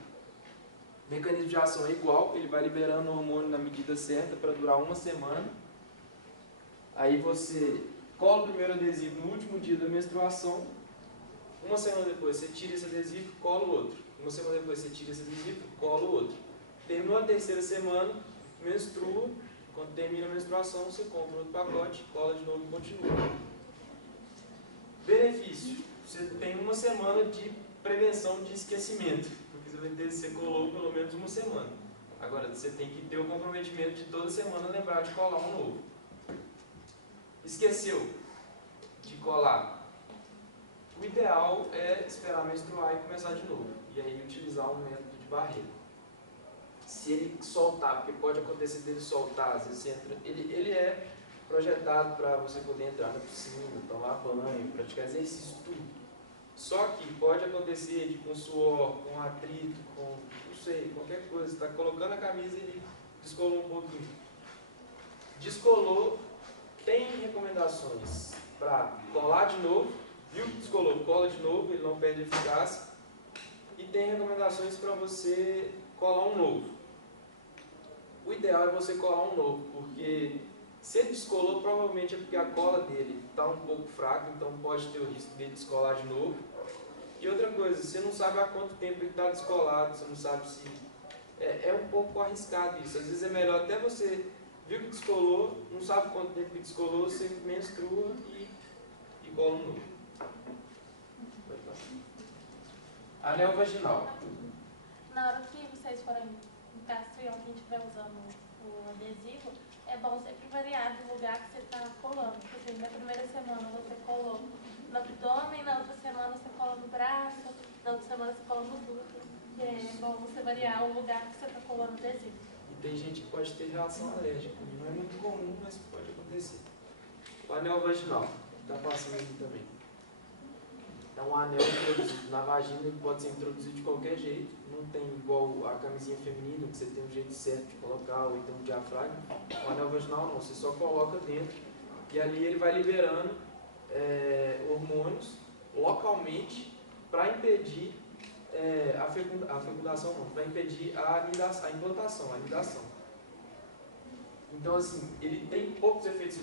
O mecanismo de ação é igual, ele vai liberando o hormônio na medida certa para durar uma semana. Aí você cola o primeiro adesivo no último dia da menstruação, uma semana depois você tira esse adesivo e cola o outro. Uma semana depois você tira esse adesivo e cola o outro. Terminou a terceira semana, menstrua, quando termina a menstruação você compra outro pacote, cola de novo e continua. Benefício: você tem uma semana de prevenção de esquecimento, porque você colou pelo menos uma semana. Agora você tem que ter o comprometimento de toda semana lembrar de colar um novo. Esqueceu de colar, o ideal é esperar menstruar e começar de novo, e aí utilizar um método de barreira. Se ele soltar, porque pode acontecer dele soltar, às vezes você entra, ele é projetado para você poder entrar na piscina, tomar banho, praticar exercício, tudo. Só que pode acontecer com suor, com atrito, com, não sei, qualquer coisa. Você está colocando a camisa e ele descolou um pouquinho. Descolou, tem recomendações para colar de novo, viu que descolou, cola de novo, ele não perde eficácia. E tem recomendações para você colar um novo. O ideal é você colar um novo, porque se ele descolou, provavelmente é porque a cola dele está um pouco fraca, então pode ter o risco dele descolar de novo. E outra coisa, você não sabe há quanto tempo ele está descolado, você não sabe se... É um pouco arriscado isso. Às vezes é melhor até você... Viu que descolou, não sabe quanto tempo que descolou, você menstrua e cola um novo. Anel vaginal. Na hora que vocês forem encastrar, quem estiver usando o adesivo, é bom sempre variar do lugar que você está colando. Por exemplo, na primeira semana você colou no abdômen, na outra semana você cola no braço, na outra semana você cola no glúteo. É bom você variar o lugar que você está colando o adesivo. E tem gente que pode ter reação alérgica. Não é muito comum, mas pode acontecer. O anel vaginal. Está passando aqui também. É um anel introduzido na vagina, ele pode ser introduzido de qualquer jeito. Não tem igual a camisinha feminina, que você tem um jeito certo de colocar, ou então um diafragma. O anel vaginal não, você só coloca dentro. E ali ele vai liberando hormônios. localmente para impedir a fecundação, não, para impedir a implantação, a anidação. Então, assim, ele tem poucos efeitos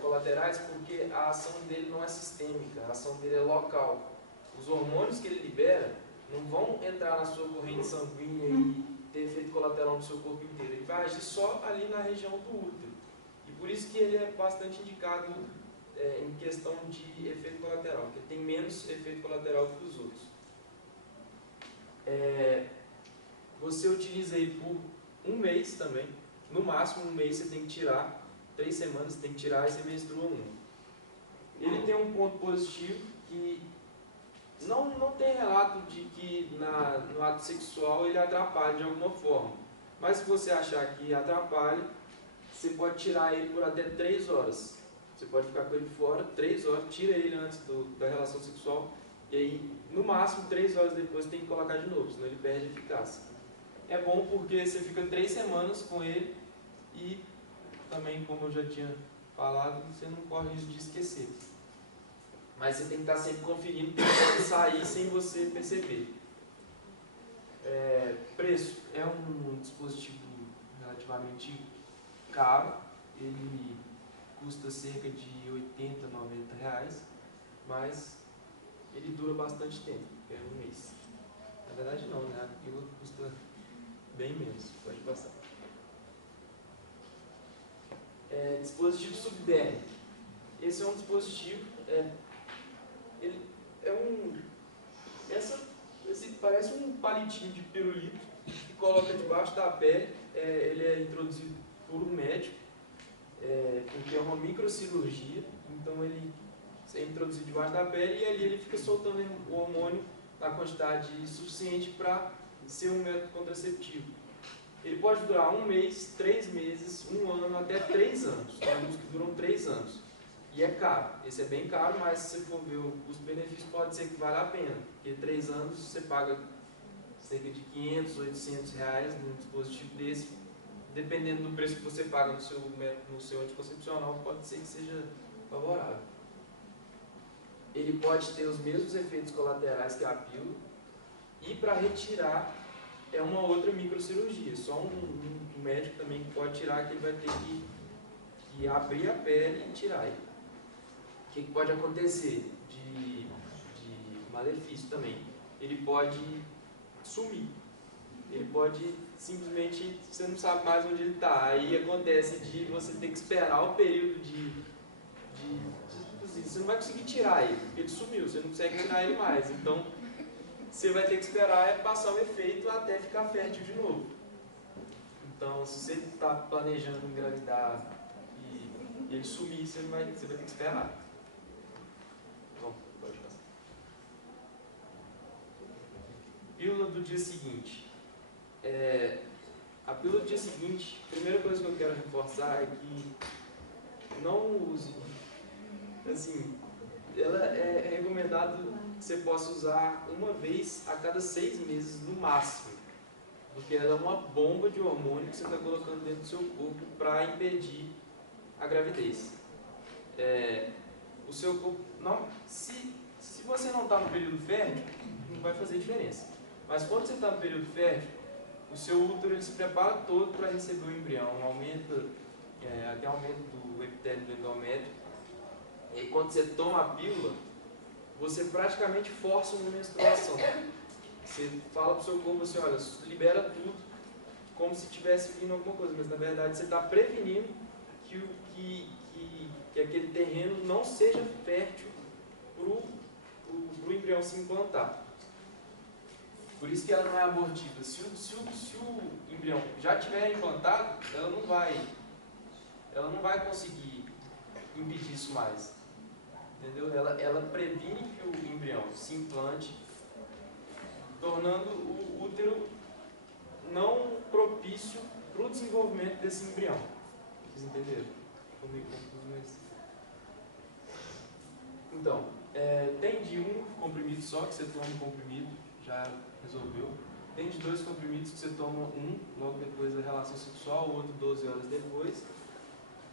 colaterais porque a ação dele não é sistêmica, a ação dele é local. Os hormônios que ele libera não vão entrar na sua corrente sanguínea e ter efeito colateral no seu corpo inteiro. Ele vai agir só ali na região do útero. E por isso que ele é bastante indicado em questão de efeito colateral, porque tem menos efeito colateral que os outros. Você utiliza ele por um mês também. No máximo um mês você tem que tirar, 3 semanas você tem que tirar e você menstrua 1. Ele tem um ponto positivo que não tem relato de que no ato sexual ele atrapalhe de alguma forma. Mas se você achar que atrapalha, você pode tirar ele por até 3 horas. Você pode ficar com ele fora 3 horas, tira ele antes da relação sexual e aí, no máximo, 3 horas depois tem que colocar de novo, senão ele perde a eficácia. É bom porque você fica 3 semanas com ele e também, como eu já tinha falado, você não corre risco de esquecer. Mas você tem que estar sempre conferindo porque pode sair sem você perceber. Preço. É um dispositivo relativamente caro. Ele custa cerca de R$80, R$90, mas ele dura bastante tempo, é um mês. Na verdade não, né? A pílula custa bem menos, pode passar. Dispositivo subdérmico. Esse é um dispositivo, ele é esse parece um palitinho de pirulito que coloca debaixo da pele. Ele é introduzido por um médico, porque é uma microcirurgia, então ele é introduzido debaixo da pele e ali ele fica soltando o hormônio na quantidade suficiente para ser um método contraceptivo. Ele pode durar 1 mês, 3 meses, 1 ano, até 3 anos. Tem alguns que duram 3 anos. E é caro. Esse é bem caro, mas se você for ver o custo-benefício, pode ser que vale a pena. Porque 3 anos você paga cerca de R$500, R$800 num dispositivo desse. Dependendo do preço que você paga no seu anticoncepcional, pode ser que seja favorável. Ele pode ter os mesmos efeitos colaterais que a pílula. E para retirar é uma outra microcirurgia. Só um médico também que pode tirar, que ele vai ter que abrir a pele e tirar ele. O que pode acontecer de malefício também? Ele pode sumir. Ele pode simplesmente, você não sabe mais onde ele está. Aí acontece de você ter que esperar o período você não vai conseguir tirar ele, porque ele sumiu, você não consegue tirar ele mais. Então, você vai ter que esperar passar o efeito até ficar fértil de novo. Então, se você está planejando engravidar e ele sumir, você vai ter que esperar. Bom, pode passar. Pílula do dia seguinte. A pílula do dia seguinte, a primeira coisa que eu quero reforçar é que não use. Assim, ela é recomendado que você possa usar 1 vez a cada 6 meses no máximo, porque ela é uma bomba de hormônio que você está colocando dentro do seu corpo para impedir a gravidez. O seu corpo, se você não está no período fértil, não vai fazer diferença. Mas quando você está no período fértil, o seu útero ele se prepara todo para receber o embrião, até aumento do epitélio do endométrio. E quando você toma a pílula, você praticamente força uma menstruação. Você fala para o seu corpo assim, olha, libera tudo, como se tivesse vindo alguma coisa, mas na verdade você está prevenindo que aquele terreno não seja fértil para o embrião se implantar. Por isso que ela não é abortiva. Se o embrião já estiver implantado, ela não vai conseguir impedir isso mais. Entendeu? Ela previne que o embrião se implante, tornando o útero não propício para o desenvolvimento desse embrião. Vocês entenderam? Estou meio confuso, mas... Então, tem de 1 comprimido só, que você toma um comprimido, já resolveu. Tem de 2 comprimidos que você toma um logo depois da relação sexual, o outro 12 horas depois.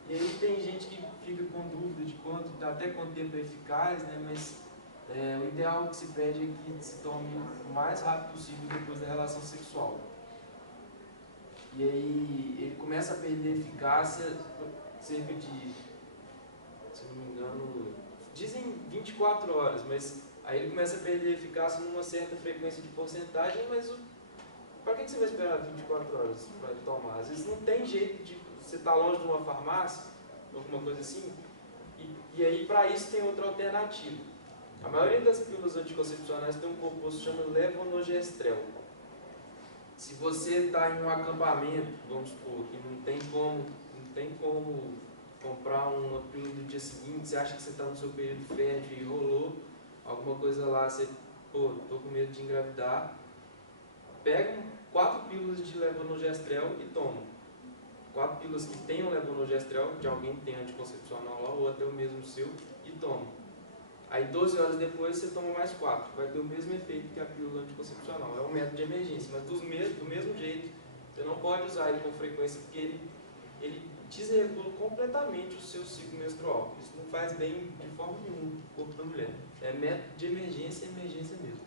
E aí tem gente que fica com dúvida de até quanto tempo é eficaz, né? Mas o ideal que se pede é que se tome o mais rápido possível depois da relação sexual. E aí ele começa a perder eficácia cerca de, se não me engano, dizem 24 horas, mas aí ele começa a perder eficácia numa certa frequência de porcentagem, mas para que você vai esperar 24 horas para tomar? Às vezes não tem jeito de você estar longe de uma farmácia, alguma coisa assim, e aí para isso tem outra alternativa. A maioria das pílulas anticoncepcionais tem um composto que chama levonorgestrel. Se você está em um acampamento, vamos supor, que não tem como comprar uma pílula do dia seguinte, você acha que você está no seu período fértil e rolou alguma coisa lá, você, tô com medo de engravidar, pega 4 pílulas de levonorgestrel e toma. 4 pílulas que tenham levonorgestrel, de alguém que tem anticoncepcional lá, ou até o mesmo seu, e toma. Aí 12 horas depois você toma mais 4, vai ter o mesmo efeito que a pílula anticoncepcional. É um método de emergência, mas do mesmo jeito, você não pode usar ele com frequência, porque ele desregula completamente o seu ciclo menstrual. Isso não faz bem de forma nenhuma o corpo da mulher. É método de emergência, emergência mesmo.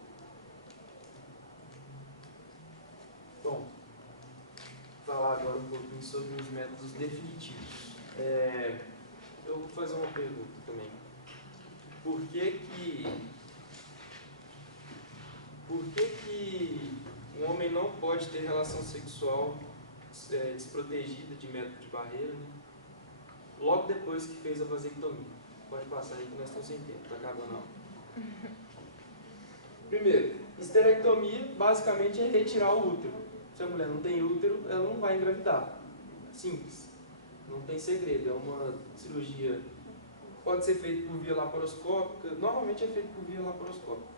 Bom, vou falar agora um pouquinho sobre os métodos definitivos. Eu vou fazer uma pergunta também. Por que um homem não pode ter relação sexual desprotegida de método de barreira, né? Logo depois que fez a vasectomia? Pode passar aí que nós estamos sem tempo, está acabando não. Primeiro, esterectomia basicamente é retirar o útero. Se a mulher não tem útero, ela não vai engravidar. Simples. Não tem segredo, é uma cirurgia. Pode ser feito por via laparoscópica, normalmente é feito por via laparoscópica.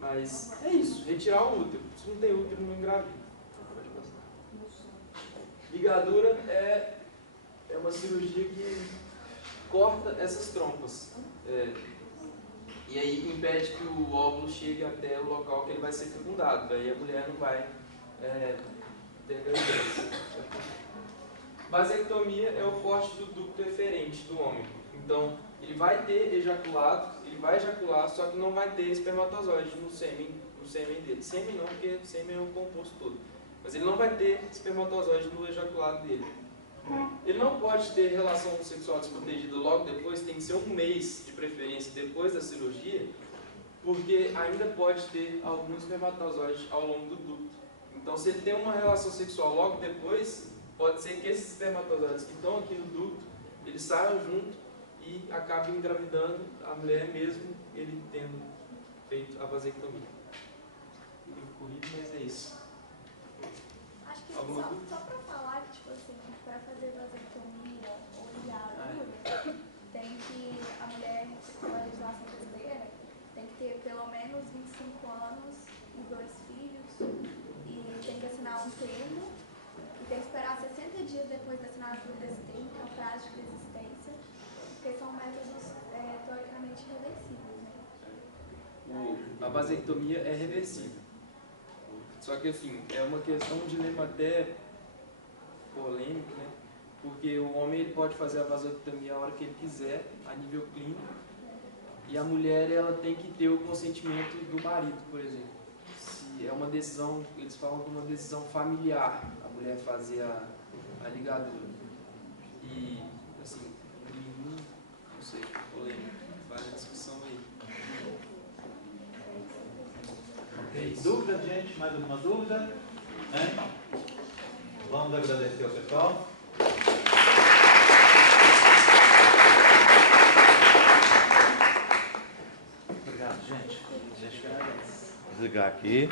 Mas é isso, retirar o útero. Se não tem útero, não engravida. Pode passar. Ligadura é uma cirurgia que corta essas trompas. E aí impede que o óvulo chegue até o local que ele vai ser fecundado. Daí a mulher não vai ter gravidez. Vasectomia é o corte do ducto eferente do homem. Então, ele vai ter ejaculado, ele vai ejacular, só que não vai ter espermatozoide no sêmen dele. Sêmen não, porque sêmen é o composto todo. Mas ele não vai ter espermatozoide no ejaculado dele. Ele não pode ter relação sexual desprotegida logo depois, tem que ser um mês de preferência depois da cirurgia, porque ainda pode ter alguns espermatozoides ao longo do ducto. Então, se ele tem uma relação sexual logo depois, pode ser que esses espermatozoides que estão aqui no ducto, eles saiam junto e acabem engravidando a mulher mesmo ele tendo feito a vasectomia. Corrido, mas é isso. Acho que só para falar que, tipo assim, para fazer vasectomia ou ligadura, tem que a mulher, com a legislação brasileira, tem que ter pelo menos 25 anos e 2 filhos, e tem que assinar um termo, e tem que esperar 60 dias depois da assinatura desse termo, que é o prazo de resistência, porque são métodos teoricamente reversíveis, né? A vasectomia é reversível. Só que assim, é uma questão, um dilema até polêmico, né? Porque o homem ele pode fazer a vasectomia a hora que ele quiser, a nível clínico, e a mulher ela tem que ter o consentimento do marido, por exemplo. Se é uma decisão, eles falam de uma decisão familiar, a mulher fazer a ligadura. E assim, não sei, polêmico, faz a discussão aí. Ok, dúvida, gente? Mais alguma dúvida? Vamos agradecer ao pessoal. Obrigado, gente. Deixa eu desligar aqui.